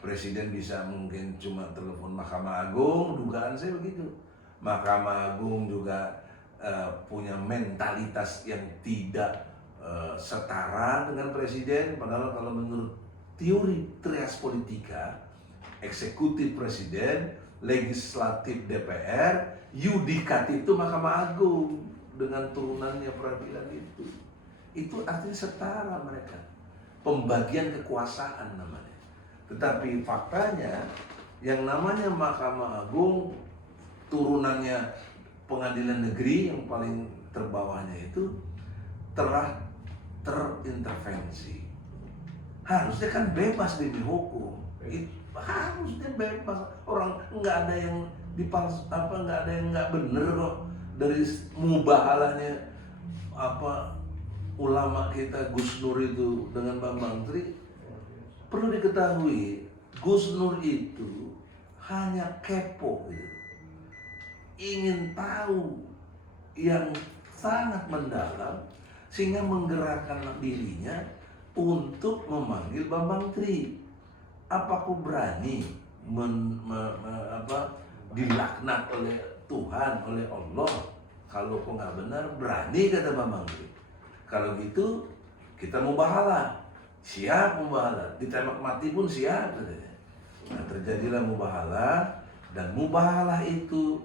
Presiden bisa mungkin cuma telepon Mahkamah Agung, dugaan saya begitu. Mahkamah Agung juga punya mentalitas yang tidak setara dengan presiden, padahal kalau menurut teori trias politika, eksekutif presiden, legislatif DPR, yudikatif itu Mahkamah Agung dengan turunannya peradilan itu. Itu artinya setara mereka. Pembagian kekuasaan namanya. Tetapi faktanya yang namanya Mahkamah Agung turunannya pengadilan negeri yang paling terbawahnya itu telah terintervensi. Harusnya kan bebas demi hukum. Harusnya bebas. Orang nggak ada yang nggak ada yang nggak bener kok dari mubahalahnya ulama kita Gus Nur itu dengan Bambang Tri. Perlu diketahui Gus Nur itu hanya kepo gitu. Ingin tahu yang sangat mendalam sehingga menggerakkan dirinya untuk memanggil Bambang Tri. Apa aku berani dilaknat oleh Tuhan, oleh Allah? Kalau kau nggak benar, berani, kata Bambang Tri. Kalau gitu kita mubahalah, siap mubahalah, ditembak mati pun siap. Nah, terjadilah mubahalah, dan mubahalah itu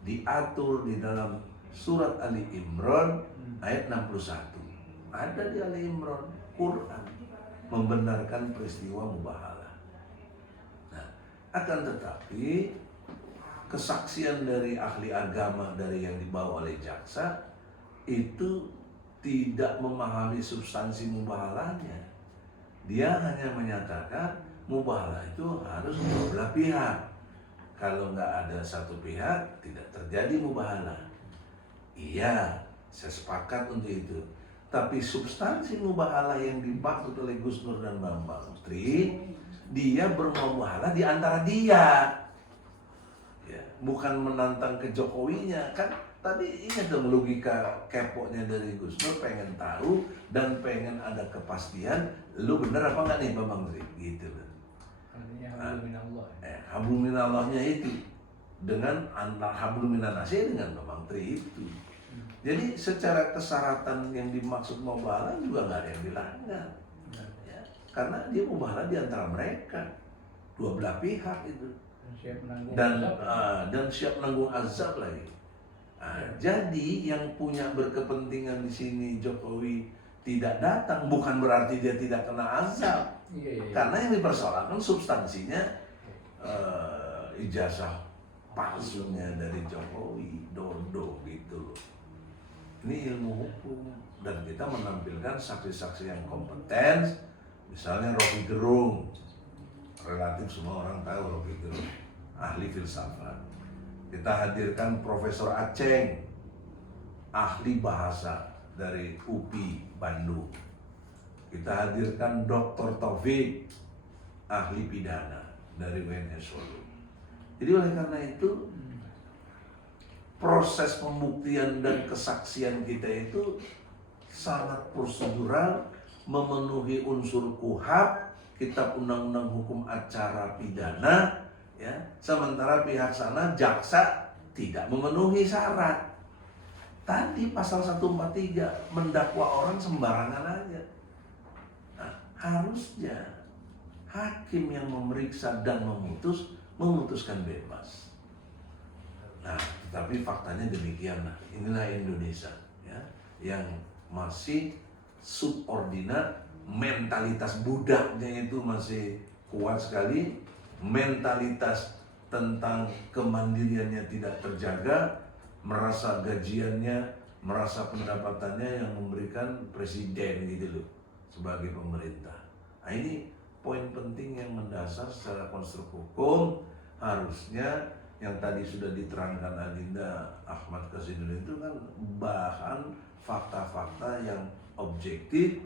diatur di dalam surat Ali Imran ayat 61. Ada di Ali Imran, Quran membenarkan peristiwa mubahalah. Nah, akan tetapi kesaksian dari ahli agama dari yang dibawa oleh jaksa itu tidak memahami substansi mubahalahnya. Dia hanya menyatakan mubahalah itu harus dua belah pihak. Kalau nggak ada satu pihak, tidak terjadi mubahalah. Iya, saya sepakat untuk itu. Tapi substansi mubahalah yang dimaksud oleh Gus Nur dan Bambang Tri, dia bermubahalah di antara dia. Ya, bukan menantang ke Jokowinya, kan? Tadi ingat dong logika keponya dari Gus Nur, pengen tahu dan pengen ada kepastian, lu bener apa enggak nih Bambang Tri? Gitu loh. Hablum minallahnya itu dengan hablum minannasi dengan Bambang Tri itu. Jadi secara kesyaratan yang dimaksud mubahalah juga nggak ada yang dilanggar, ya, karena dia mubahalah di antara mereka, dua belah pihak itu, dan siap menanggung azab lagi. Jadi yang punya berkepentingan di sini Jokowi tidak datang bukan berarti dia tidak kena azab. Karena yang dipersoalkan substansinya ijazah palsunya dari Jokowi, Dodo gitu loh. Ini ilmu hukum dan kita menampilkan saksi-saksi yang kompeten. Misalnya Rocky Gerung, relatif semua orang tahu Rocky Gerung, ahli filsafat. Kita hadirkan Profesor Aceng, ahli bahasa dari UPI Bandung. Kita hadirkan Dr. Taufik, ahli pidana dari UNS Solo. Jadi oleh karena itu proses pembuktian dan kesaksian kita itu sangat prosedural, memenuhi unsur KUHAP, Kitab Undang-Undang Hukum Acara Pidana, ya. Sementara pihak sana jaksa tidak memenuhi syarat. Tadi pasal 143 mendakwa orang sembarangan aja. Nah, harusnya hakim yang memeriksa dan memutuskan bebas. Nah, tetapi faktanya demikianlah. Inilah Indonesia, ya, yang masih subordinat, mentalitas budaknya itu masih kuat sekali, mentalitas tentang kemandiriannya tidak terjaga, merasa gajiannya, merasa pendapatannya yang memberikan presiden gitu loh sebagai pemerintah. Nah, ini poin penting yang mendasar secara konstruk hukum. Harusnya yang tadi sudah diterangkan Adinda Ahmad Kasidun itu kan bahan fakta-fakta yang objektif,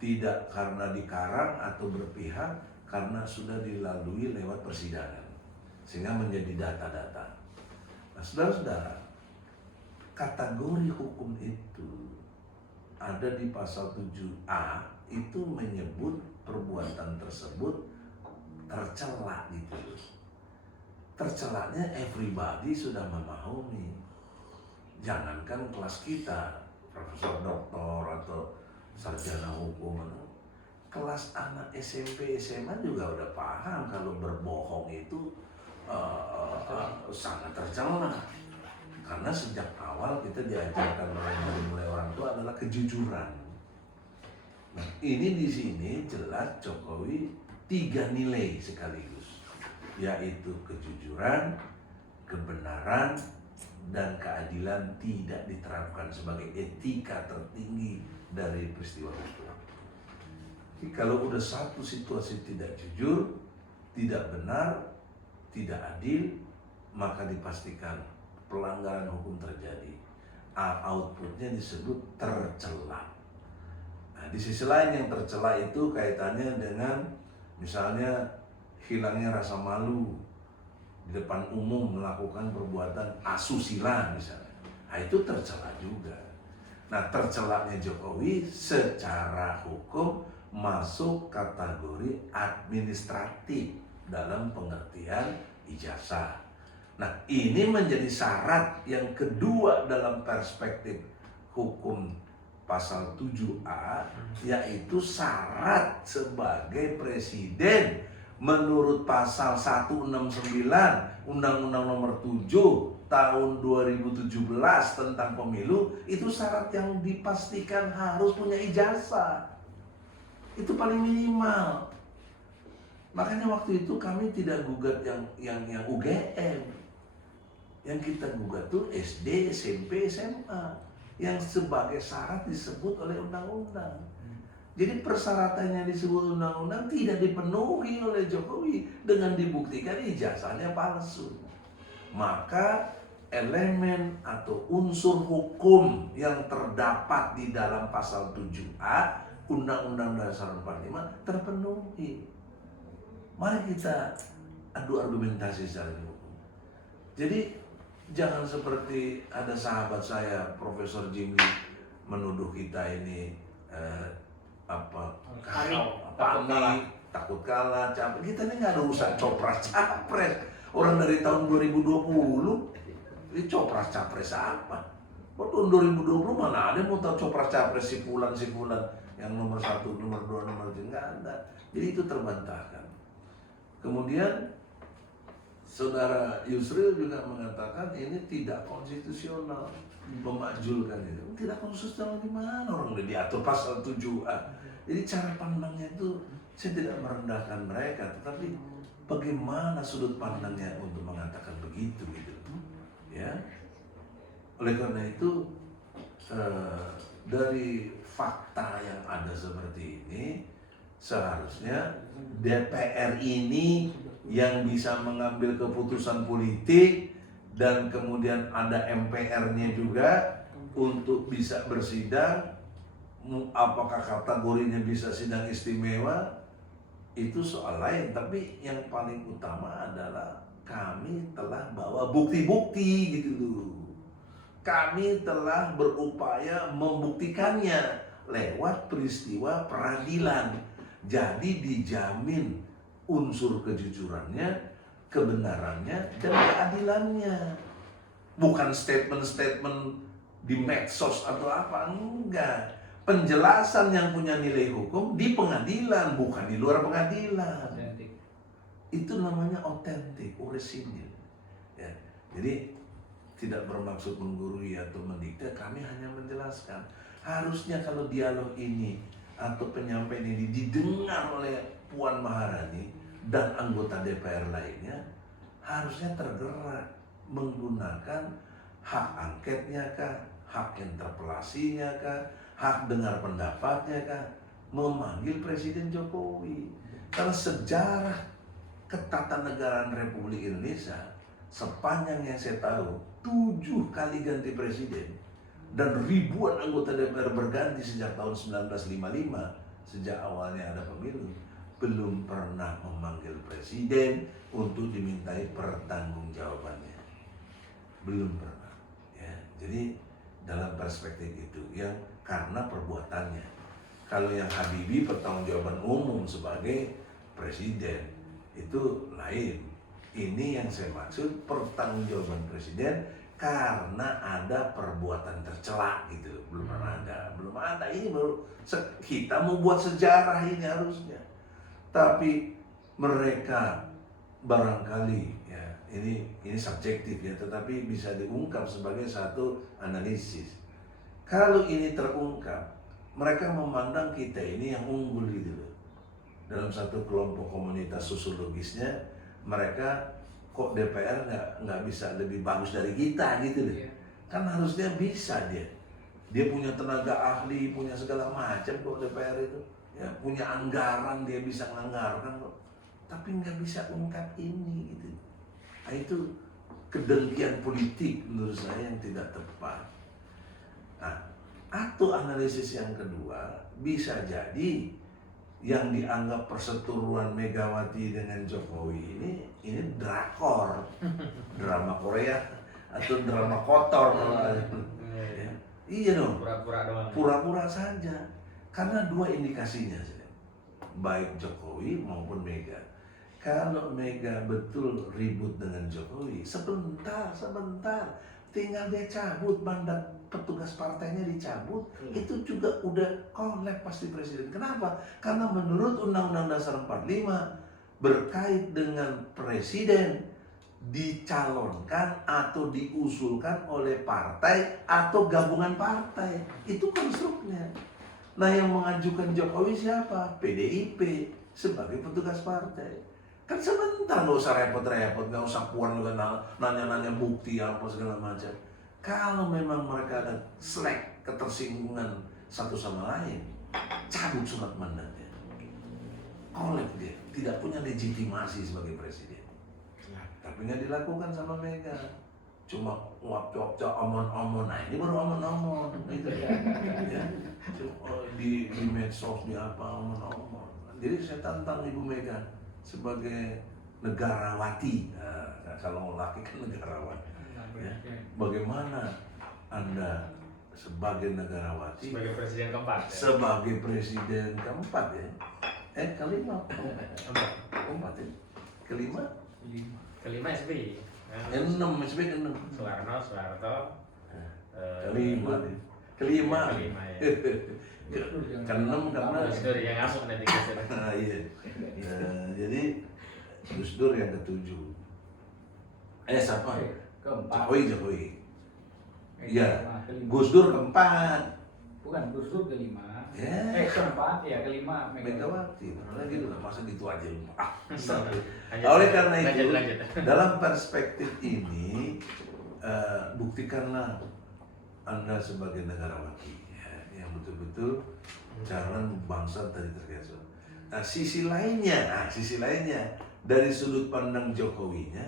tidak karena dikarang atau berpihak karena sudah dilalui lewat persidangan sehingga menjadi data-data. Nah, saudara-saudara, kategori hukum itu ada di pasal 7A itu menyebut perbuatan tersebut tercela gitu. Tercelanya everybody sudah memahami. Jangankan kelas kita, profesor doktor atau sarjana hukum, kelas anak SMP SMA juga udah paham kalau berbohong itu sangat tercela. Karena sejak awal kita diajarkan mulai orang tua adalah kejujuran. Nah, ini di sini jelas Jokowi 3 nilai sekaligus, yaitu kejujuran, kebenaran, dan keadilan tidak diterapkan sebagai etika tertinggi dari peristiwa itu. Jadi kalau udah satu situasi tidak jujur, tidak benar, tidak adil, maka dipastikan pelanggaran hukum terjadi. Outputnya disebut tercela. Nah, di sisi lain yang tercela itu kaitannya dengan misalnya hilangnya rasa malu di depan umum melakukan perbuatan asusila misalnya. Nah, itu tercela juga. Nah, tercelanya Jokowi secara hukum masuk kategori administratif dalam pengertian ijazah. Nah, ini menjadi syarat yang kedua dalam perspektif hukum pasal 7A, yaitu syarat sebagai presiden menurut pasal 169 Undang-Undang Nomor 7 tahun 2017 tentang pemilu. Itu syarat yang dipastikan harus punya ijazah. Itu paling minimal. Makanya waktu itu kami tidak gugat yang UGM. Yang kita gugat tuh SD, SMP, SMA yang sebagai syarat disebut oleh undang-undang. Jadi persyaratannya disebut undang-undang tidak dipenuhi oleh Jokowi dengan dibuktikan ijazahnya palsu. Maka elemen atau unsur hukum yang terdapat di dalam pasal 7A Undang-Undang Dasar 45 terpenuhi. Mari kita adu argumentasi secara hukum. Jadi jangan seperti ada sahabat saya, Profesor Jimmy, menuduh kita ini panik, takut kalah, capek. Kita ini nggak ada urusan copras capres. Orang dari tahun 2020 ini copras capres apa? Tahun 2020 mana ada mau tahu copras capres si fulan yang nomor 1, nomor 2, nomor 3, nggak ada. Jadi itu terbantahkan. Kemudian Saudara Yusril juga mengatakan ini tidak konstitusional, memakjulkan itu. Tidak konstitusional gimana? Orang udah diatur pasal 7A. Jadi cara pandangnya itu, saya tidak merendahkan mereka, tetapi bagaimana sudut pandangnya untuk mengatakan begitu gitu. Ya. Oleh karena itu dari fakta yang ada seperti ini, seharusnya DPR ini yang bisa mengambil keputusan politik dan kemudian ada MPR-nya juga untuk bisa bersidang, apakah kategorinya bisa sidang istimewa itu soal lain, tapi yang paling utama adalah kami telah bawa bukti-bukti gitu loh. Kami telah berupaya membuktikannya lewat peristiwa peradilan. Jadi dijamin unsur kejujurannya, kebenarannya, dan keadilannya. Bukan statement-statement di medsos atau apa, enggak. Penjelasan yang punya nilai hukum di pengadilan, bukan di luar pengadilan. Otentik. Itu namanya otentik, orisinil. Ya. Jadi tidak bermaksud menggurui atau mendikte, kami hanya menjelaskan. Harusnya kalau dialog ini atau penyampaian ini didengar oleh Puan Maharani dan anggota DPR lainnya, harusnya tergerak menggunakan hak angketnya kah, hak interpelasinya kah, hak dengar pendapatnya kah, memanggil Presiden Jokowi. Karena sejarah ketatanegaraan Republik Indonesia, sepanjang yang saya tahu, 7 kali ganti presiden dan ribuan anggota DPR berganti sejak tahun 1955, sejak awalnya ada pemilu. belum pernah memanggil presiden untuk dimintai pertanggungjawabannya. Belum pernah. Ya, jadi dalam perspektif itu yang karena perbuatannya. Kalau yang Habibie pertanggungjawaban umum sebagai presiden itu lain. Ini yang saya maksud pertanggungjawaban presiden karena ada perbuatan tercela gitu. Belum ada. Ini baru kita mau buat sejarah ini harusnya. Tapi mereka barangkali ya ini subjektif ya, tetapi bisa diungkap sebagai satu analisis. Kalau ini terungkap, mereka memandang kita ini yang unggul gitu loh. Dalam satu kelompok komunitas sosiologisnya, mereka kok DPR nggak bisa lebih bagus dari kita gitu loh. Kan harusnya bisa dia punya tenaga ahli, punya segala macam kok DPR itu. Ya, punya anggaran, dia bisa menganggarkan kok, tapi nggak bisa ungkap ini gitu. Nah, itu kedengkian politik menurut saya yang tidak tepat. Nah, atau analisis yang kedua bisa jadi yang dianggap perseteruan Megawati dengan Jokowi ini drakor, drama Korea atau drama kotor. Ya. Iya dong, Pura-pura doang. Pura-pura saja. Karena dua indikasinya, baik Jokowi maupun Mega. Kalau Mega betul ribut dengan Jokowi, sebentar, tinggal dia cabut mandat petugas partainya dicabut, itu juga udah kolab pasti presiden. Kenapa? Karena menurut Undang-Undang Dasar 45 berkait dengan presiden dicalonkan atau diusulkan oleh partai atau gabungan partai. Itu konstruknya. Nah, yang mengajukan Jokowi siapa? PDIP sebagai petugas partai. Kan sebentar, nggak usah repot-repot, nggak usah puan juga nanya-nanya bukti apa segala macam. Kalau memang mereka ada slack, ketersinggungan satu sama lain, cabut surat mandatnya. Kolek dia, tidak punya legitimasi sebagai presiden. Tapi nggak dilakukan sama Mega. Cuma nguap-cuap, omon-omon. Nah, ini baru omon-omon gitu ya. Di medsos, di apa, omon-omon. Jadi saya tantang Ibu Mega sebagai negarawati. Nah, kalau laki kan negarawan. Ya. Bagaimana Anda sebagai negarawati, Sebagai presiden keempat ya? Sebagai presiden keempat ya? Kelima? Keempat ya? Kelima SBY. Enam, SBY ke-6. Soeharto. Kelima ya. Ke-6 karena Gus Dur yang masuk nanti Gus Dur. iya. Jadi Gus Dur yang ke-7. Siapa? Jokowi. Iya. Gus Dur ke-4. Bukan, Gus Dur ke-5. Ya. Keempat ya, ke-5 Megawati. Mana gitu lah, masa gitu aja lupa. Lanjut. Oleh karena itu, Lanjut. dalam perspektif ini, buktikanlah Anda sebagai negarawati ya, yang betul-betul jalan bangsa tadi tergeser. Nah, sisi lainnya dari sudut pandang Jokowinya,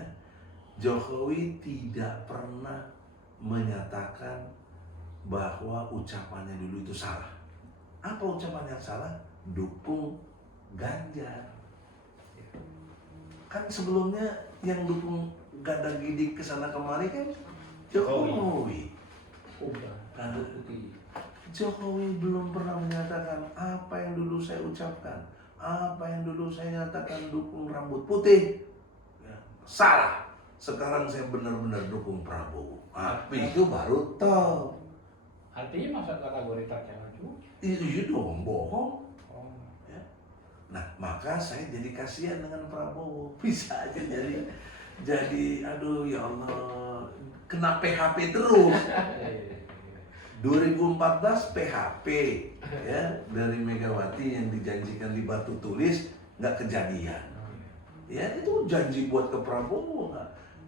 Jokowi tidak pernah menyatakan bahwa ucapannya dulu itu salah. Apa ucapan yang salah? Dukung Ganjar. Kan sebelumnya yang dukung Gada Gidik kesana kemari kan Jokowi. Jokowi belum pernah menyatakan apa yang dulu saya ucapkan, apa yang dulu saya nyatakan dukung rambut putih. Ya, salah. Sekarang saya benar-benar dukung Prabowo. Tapi itu baru tahu. Artinya masuk kategori tercela juga. Iya dong, bohong. Ya. Nah, maka saya jadi kasihan dengan Prabowo. Bisa aja jadi aduh ya Allah, kena PHP terus. 2014 PHP ya dari Megawati yang dijanjikan di batu tulis nggak kejadian. Ya itu janji buat ke Prabowo,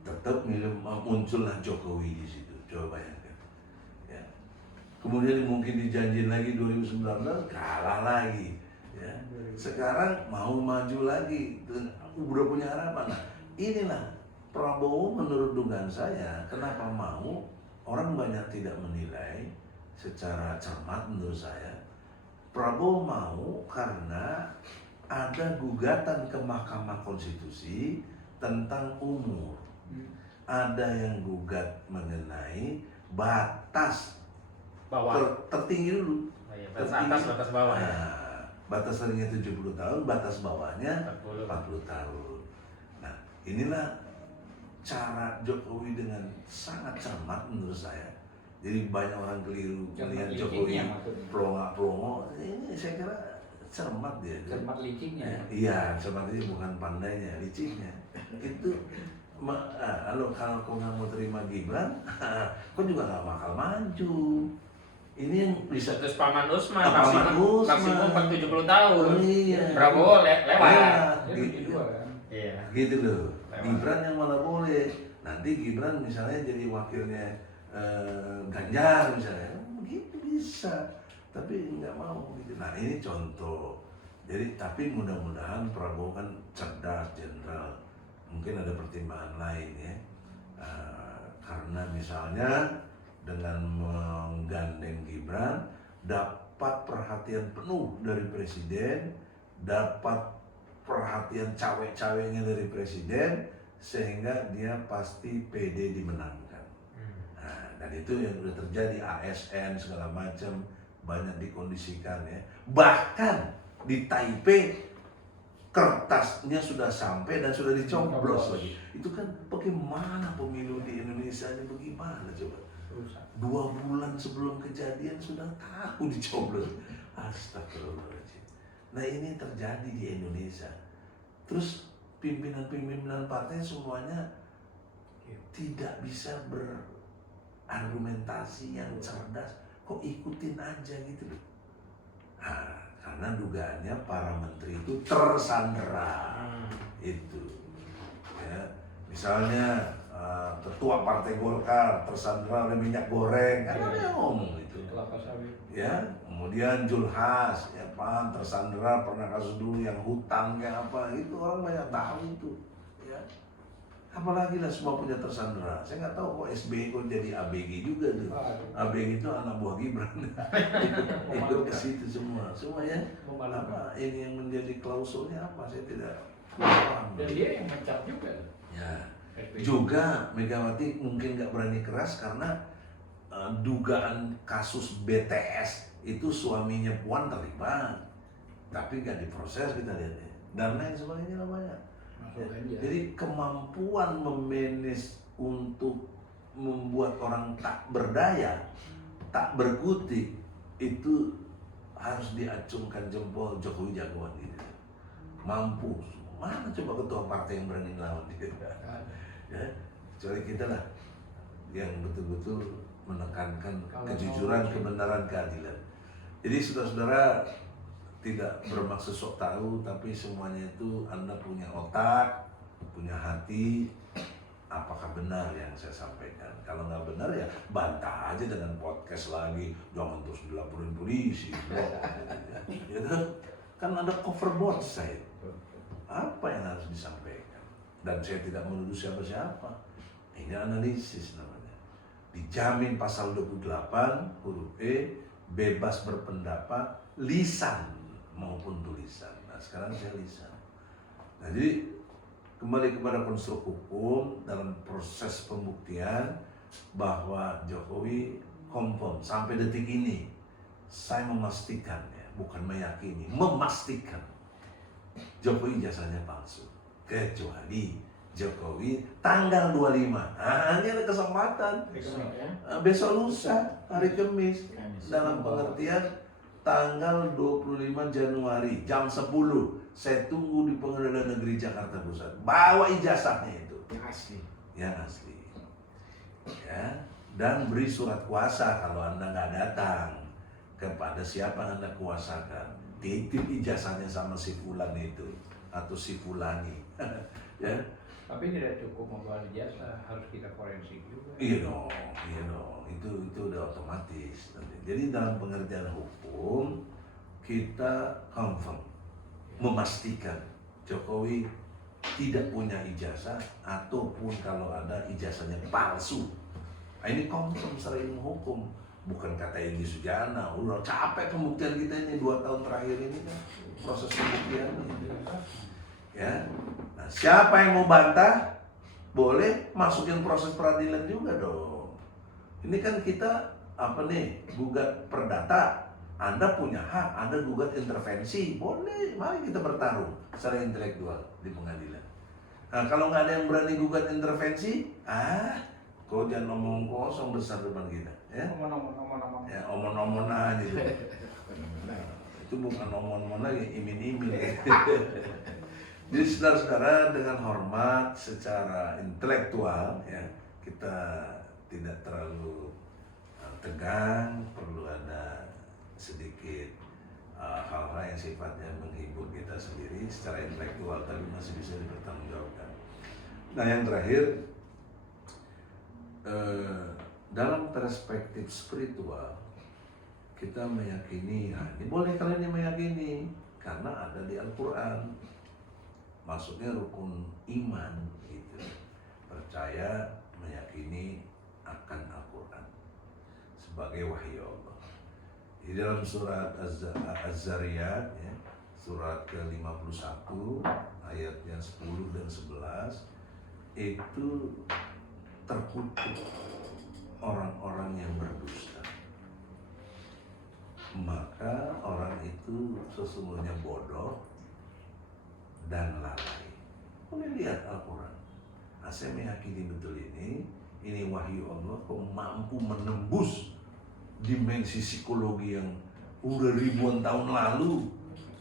tetap muncullah Jokowi di situ. Coba bayangkan. Ya. Kemudian mungkin dijanjiin lagi 2019 kalah lagi. Ya. Sekarang mau maju lagi, udah punya harapan. Nah, inilah Prabowo menurut dugaan saya kenapa mau, orang banyak tidak menilai secara cermat menurut saya. Prabowo mau karena ada gugatan ke Mahkamah Konstitusi tentang umur. Ada yang gugat mengenai batas Bawah. tertinggi dulu. Oh, iya, batas atas, batas bawah ya. Nah, batas tertingginya 70 tahun, batas bawahnya 40. 40 tahun. Nah, inilah cara Jokowi dengan sangat cermat menurut saya. Jadi banyak orang keliru melihat Jokowi pelongo. Ini saya kira cermat dia. Cermat liciknya. Iya, cermat ini bukan pandainya, liciknya. Itu kalau kau nggak mau terima Gibran, kau juga nggak bakal maju. Ini yang bisa Terus Paman Usman Paman maksimum 70 tahun. Oh, iya. Prabowo lewat. Iya, Dia gitu. dua kan. Iya. Gitu loh. Lewat. Gibran yang malah boleh. Nanti Gibran misalnya jadi wakilnya Ganjar misalnya, begitu bisa. Tapi nggak mau gitu. Nah ini contoh. Jadi tapi mudah-mudahan Prabowo kan cerdas, jenderal. Mungkin ada pertimbangan lain ya. Karena misalnya dengan menggandeng Gibran dapat perhatian penuh dari presiden, dapat perhatian cawe-cawenya dari presiden, sehingga dia pasti pede dimenangkan. Nah, dan itu yang sudah terjadi, ASN segala macam banyak dikondisikan ya. Bahkan di Taipei kertasnya sudah sampai dan sudah dicoblos lagi. Itu kan bagaimana pemilu di Indonesia ini, bagaimana coba? 2 bulan sebelum kejadian sudah tahu dicoblos. Astagfirullahaladzim. Nah ini terjadi di Indonesia. Terus pimpinan-pimpinan partai semuanya tidak bisa berargumentasi yang cerdas. Kok ikutin aja gitu loh. Nah, karena dugaannya para menteri itu tersandera. Itu ya, misalnya ketua partai Golkar tersandera oleh minyak goreng, kan ada yang ngomong itu. Kelapa sawit. Ya, kemudian Julhas ya Pan tersandera pernah kasus dulu yang hutang kayak apa, itu orang banyak tahu itu ya. Apalagi lah semua punya tersandera. Saya nggak tahu kok SBY kok jadi ABG juga tuh. ABG itu anak buah Gibran. Ikut ke situ semuanya. Apa ini yang menjadi klausulnya apa? Saya tidak paham. Dan dia yang mencat juga. Ya. Juga Megawati mungkin nggak berani keras karena dugaan kasus BTS itu suaminya Puan terlibat, tapi nggak diproses kita lihatnya, dan lain sebagainya banyak. Ya, jadi kemampuan memanage untuk membuat orang tak berdaya, tak berkutik, itu harus diacungkan jempol. Jokowi jagoan gitu, mampu. Mana coba ketua partai yang berani lawan dia? Ya, kecuali kita lah yang betul-betul menekankan kejujuran, kebenaran, keadilan. Jadi saudara-saudara, tidak bermaksud sok tahu, tapi semuanya itu Anda punya otak, punya hati. Apakah benar yang saya sampaikan? Kalau nggak benar ya bantah aja dengan podcast lagi. Jangan terus dilaporin polisi. Ya, kan ada cover board saya. Apa yang harus disampaikan? Dan saya tidak menuduh siapa-siapa. Ini analisis namanya. Dijamin pasal 28 huruf E, bebas berpendapat, lisan maupun tulisan. Nah sekarang saya lisan. Nah jadi kembali kepada konstruk hukum dalam proses pembuktian bahwa Jokowi confirm sampai detik ini, saya memastikan ya, bukan meyakini, memastikan Jokowi ijazahnya palsu. Kecuali Jokowi tanggal 25. Nah, ini ada kesempatan. Besok lusa, hari Kamis. Dalam pengertian tanggal 25 Januari jam 10. Saya tunggu di Pengadilan Negeri Jakarta Pusat. Bawa ijazahnya itu. Yang asli. Yang asli. Ya, dan beri surat kuasa kalau Anda nggak datang kepada siapa yang Anda kuasakan. Titip ijazahnya sama si fulan itu atau si fulani. Ya. Tapi tidak cukup membawa ijazah, harus kita forensik juga. Iya dong. Itu udah otomatis. Jadi dalam pengertian hukum kita confirm, memastikan Jokowi tidak punya ijazah ataupun kalau ada ijazahnya palsu. Nah, ini confirm secara ilmu hukum. bukan kata Egy Sujana, udah capek pembuktian kita ini 2 tahun terakhir ini kan proses pembuktian ini. Ya, nah siapa yang mau bantah boleh masukin proses peradilan juga dong. Ini kan kita gugat perdata. Anda punya hak, Anda gugat intervensi, boleh, mari kita bertarung secara intelektual di pengadilan. Nah, kalau nggak ada yang berani gugat intervensi, kau jangan ngomong kosong besar depan kita, ya. Omong. Ya, omong-omong aja gitu. Nah, itu bukan omong-omong lagi, imin-imin. Jadi saudara-saudara, dengan hormat secara intelektual, ya, kita tidak terlalu tegang, perlu ada sedikit hal-hal yang sifatnya menghibur kita sendiri secara intelektual, tapi masih bisa dipertanggungjawabkan. Nah, yang terakhir, dalam perspektif spiritual, kita meyakini, ini boleh kalian meyakini karena ada di Al-Quran. Maksudnya rukun iman gitu. Percaya, meyakini akan Al-Quran sebagai wahyu Allah. Di dalam surat Az-Zariyat, ya, surat ke-51 ayatnya 10 dan 11 itu terkutuk orang-orang yang berdusta. Maka orang itu sesungguhnya bodoh dan lalai. Boleh lihat Al-Quran. Saya meyakini betul ini wahyu Allah kok mampu menembus dimensi psikologi yang udah ribuan tahun lalu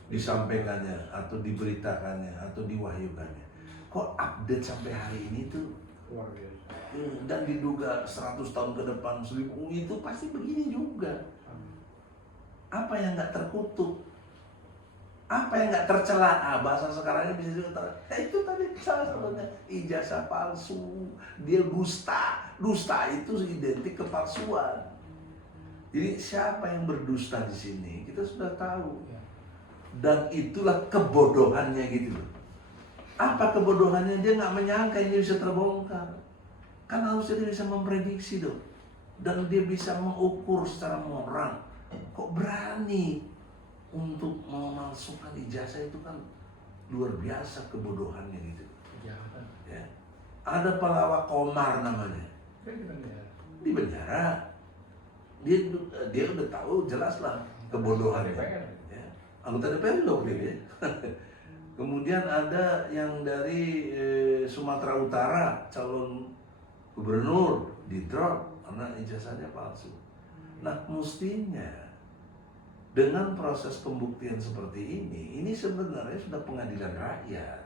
disampaikannya atau diberitakannya atau diwahyukannya. Kok update sampai hari ini tuh Luar biasa. dan diduga 100 tahun ke depan 1000 itu pasti begini juga. Apa yang nggak terkutuk? Apa yang nggak tercela? Bahasa sekarangnya bisa juga itu tadi salah satunya ijazah palsu, dia dusta. Dusta itu identik kepalsuan. Jadi siapa yang berdusta di sini kita sudah tahu. Dan itulah kebodohannya gitu loh. Apa kebodohannya? Dia nggak menyangka ini bisa terbongkar. Kan harusnya dia bisa memprediksi dong. Dan dia bisa mengukur secara moral. Kok berani untuk memalsukan ijazah? Itu kan luar biasa kebodohannya gitu. Kejahatan. Ya. Ada pelawak Komar namanya. Di penjara. Dia udah tahu jelas lah kebodohannya. Ya. Anggota DPR loh dia. Kemudian ada yang dari Sumatera Utara, calon gubernur, di drop karena ijazahnya palsu. Nah, mestinya dengan proses pembuktian seperti ini sebenarnya sudah pengadilan rakyat.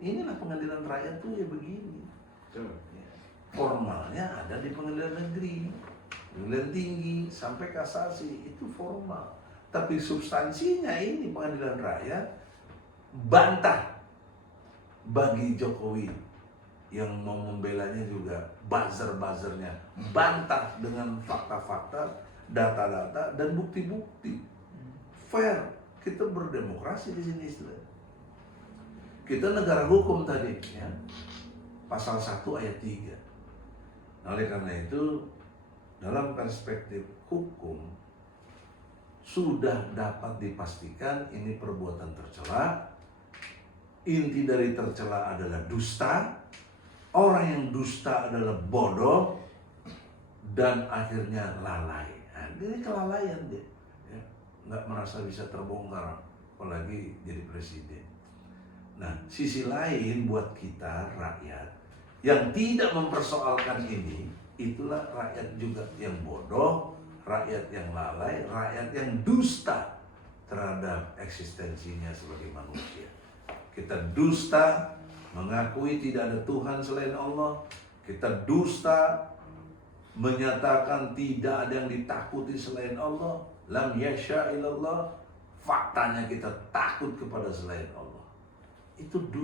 Inilah pengadilan rakyat tuh ya begini. Ya. Formalnya ada di pengadilan negeri, pengadilan tinggi, sampai kasasi, itu formal. Tapi substansinya ini pengadilan rakyat bantah bagi Jokowi yang mau membelanya juga buzzer-buzzernya, bantah dengan fakta-fakta, data-data dan bukti-bukti. Fair, kita berdemokrasi di sini istilah. Kita negara hukum tadi, ya. Pasal 1 ayat 3. Oleh karena itu, dalam perspektif hukum sudah dapat dipastikan ini perbuatan tercela. Inti dari tercela adalah dusta. Orang yang dusta adalah bodoh dan akhirnya lalai. Nah, ini kelalaian dia, ya. Nggak merasa bisa terbongkar, apalagi jadi presiden. Nah, sisi lain buat kita rakyat yang tidak mempersoalkan ini, itulah rakyat juga yang bodoh, rakyat yang lalai, rakyat yang dusta terhadap eksistensinya sebagai manusia. Kita dusta mengakui tidak ada Tuhan selain Allah. Kita dusta menyatakan tidak ada yang ditakuti selain Allah. Lam yasha illallah. Faktanya kita takut kepada selain Allah. Itu dusta.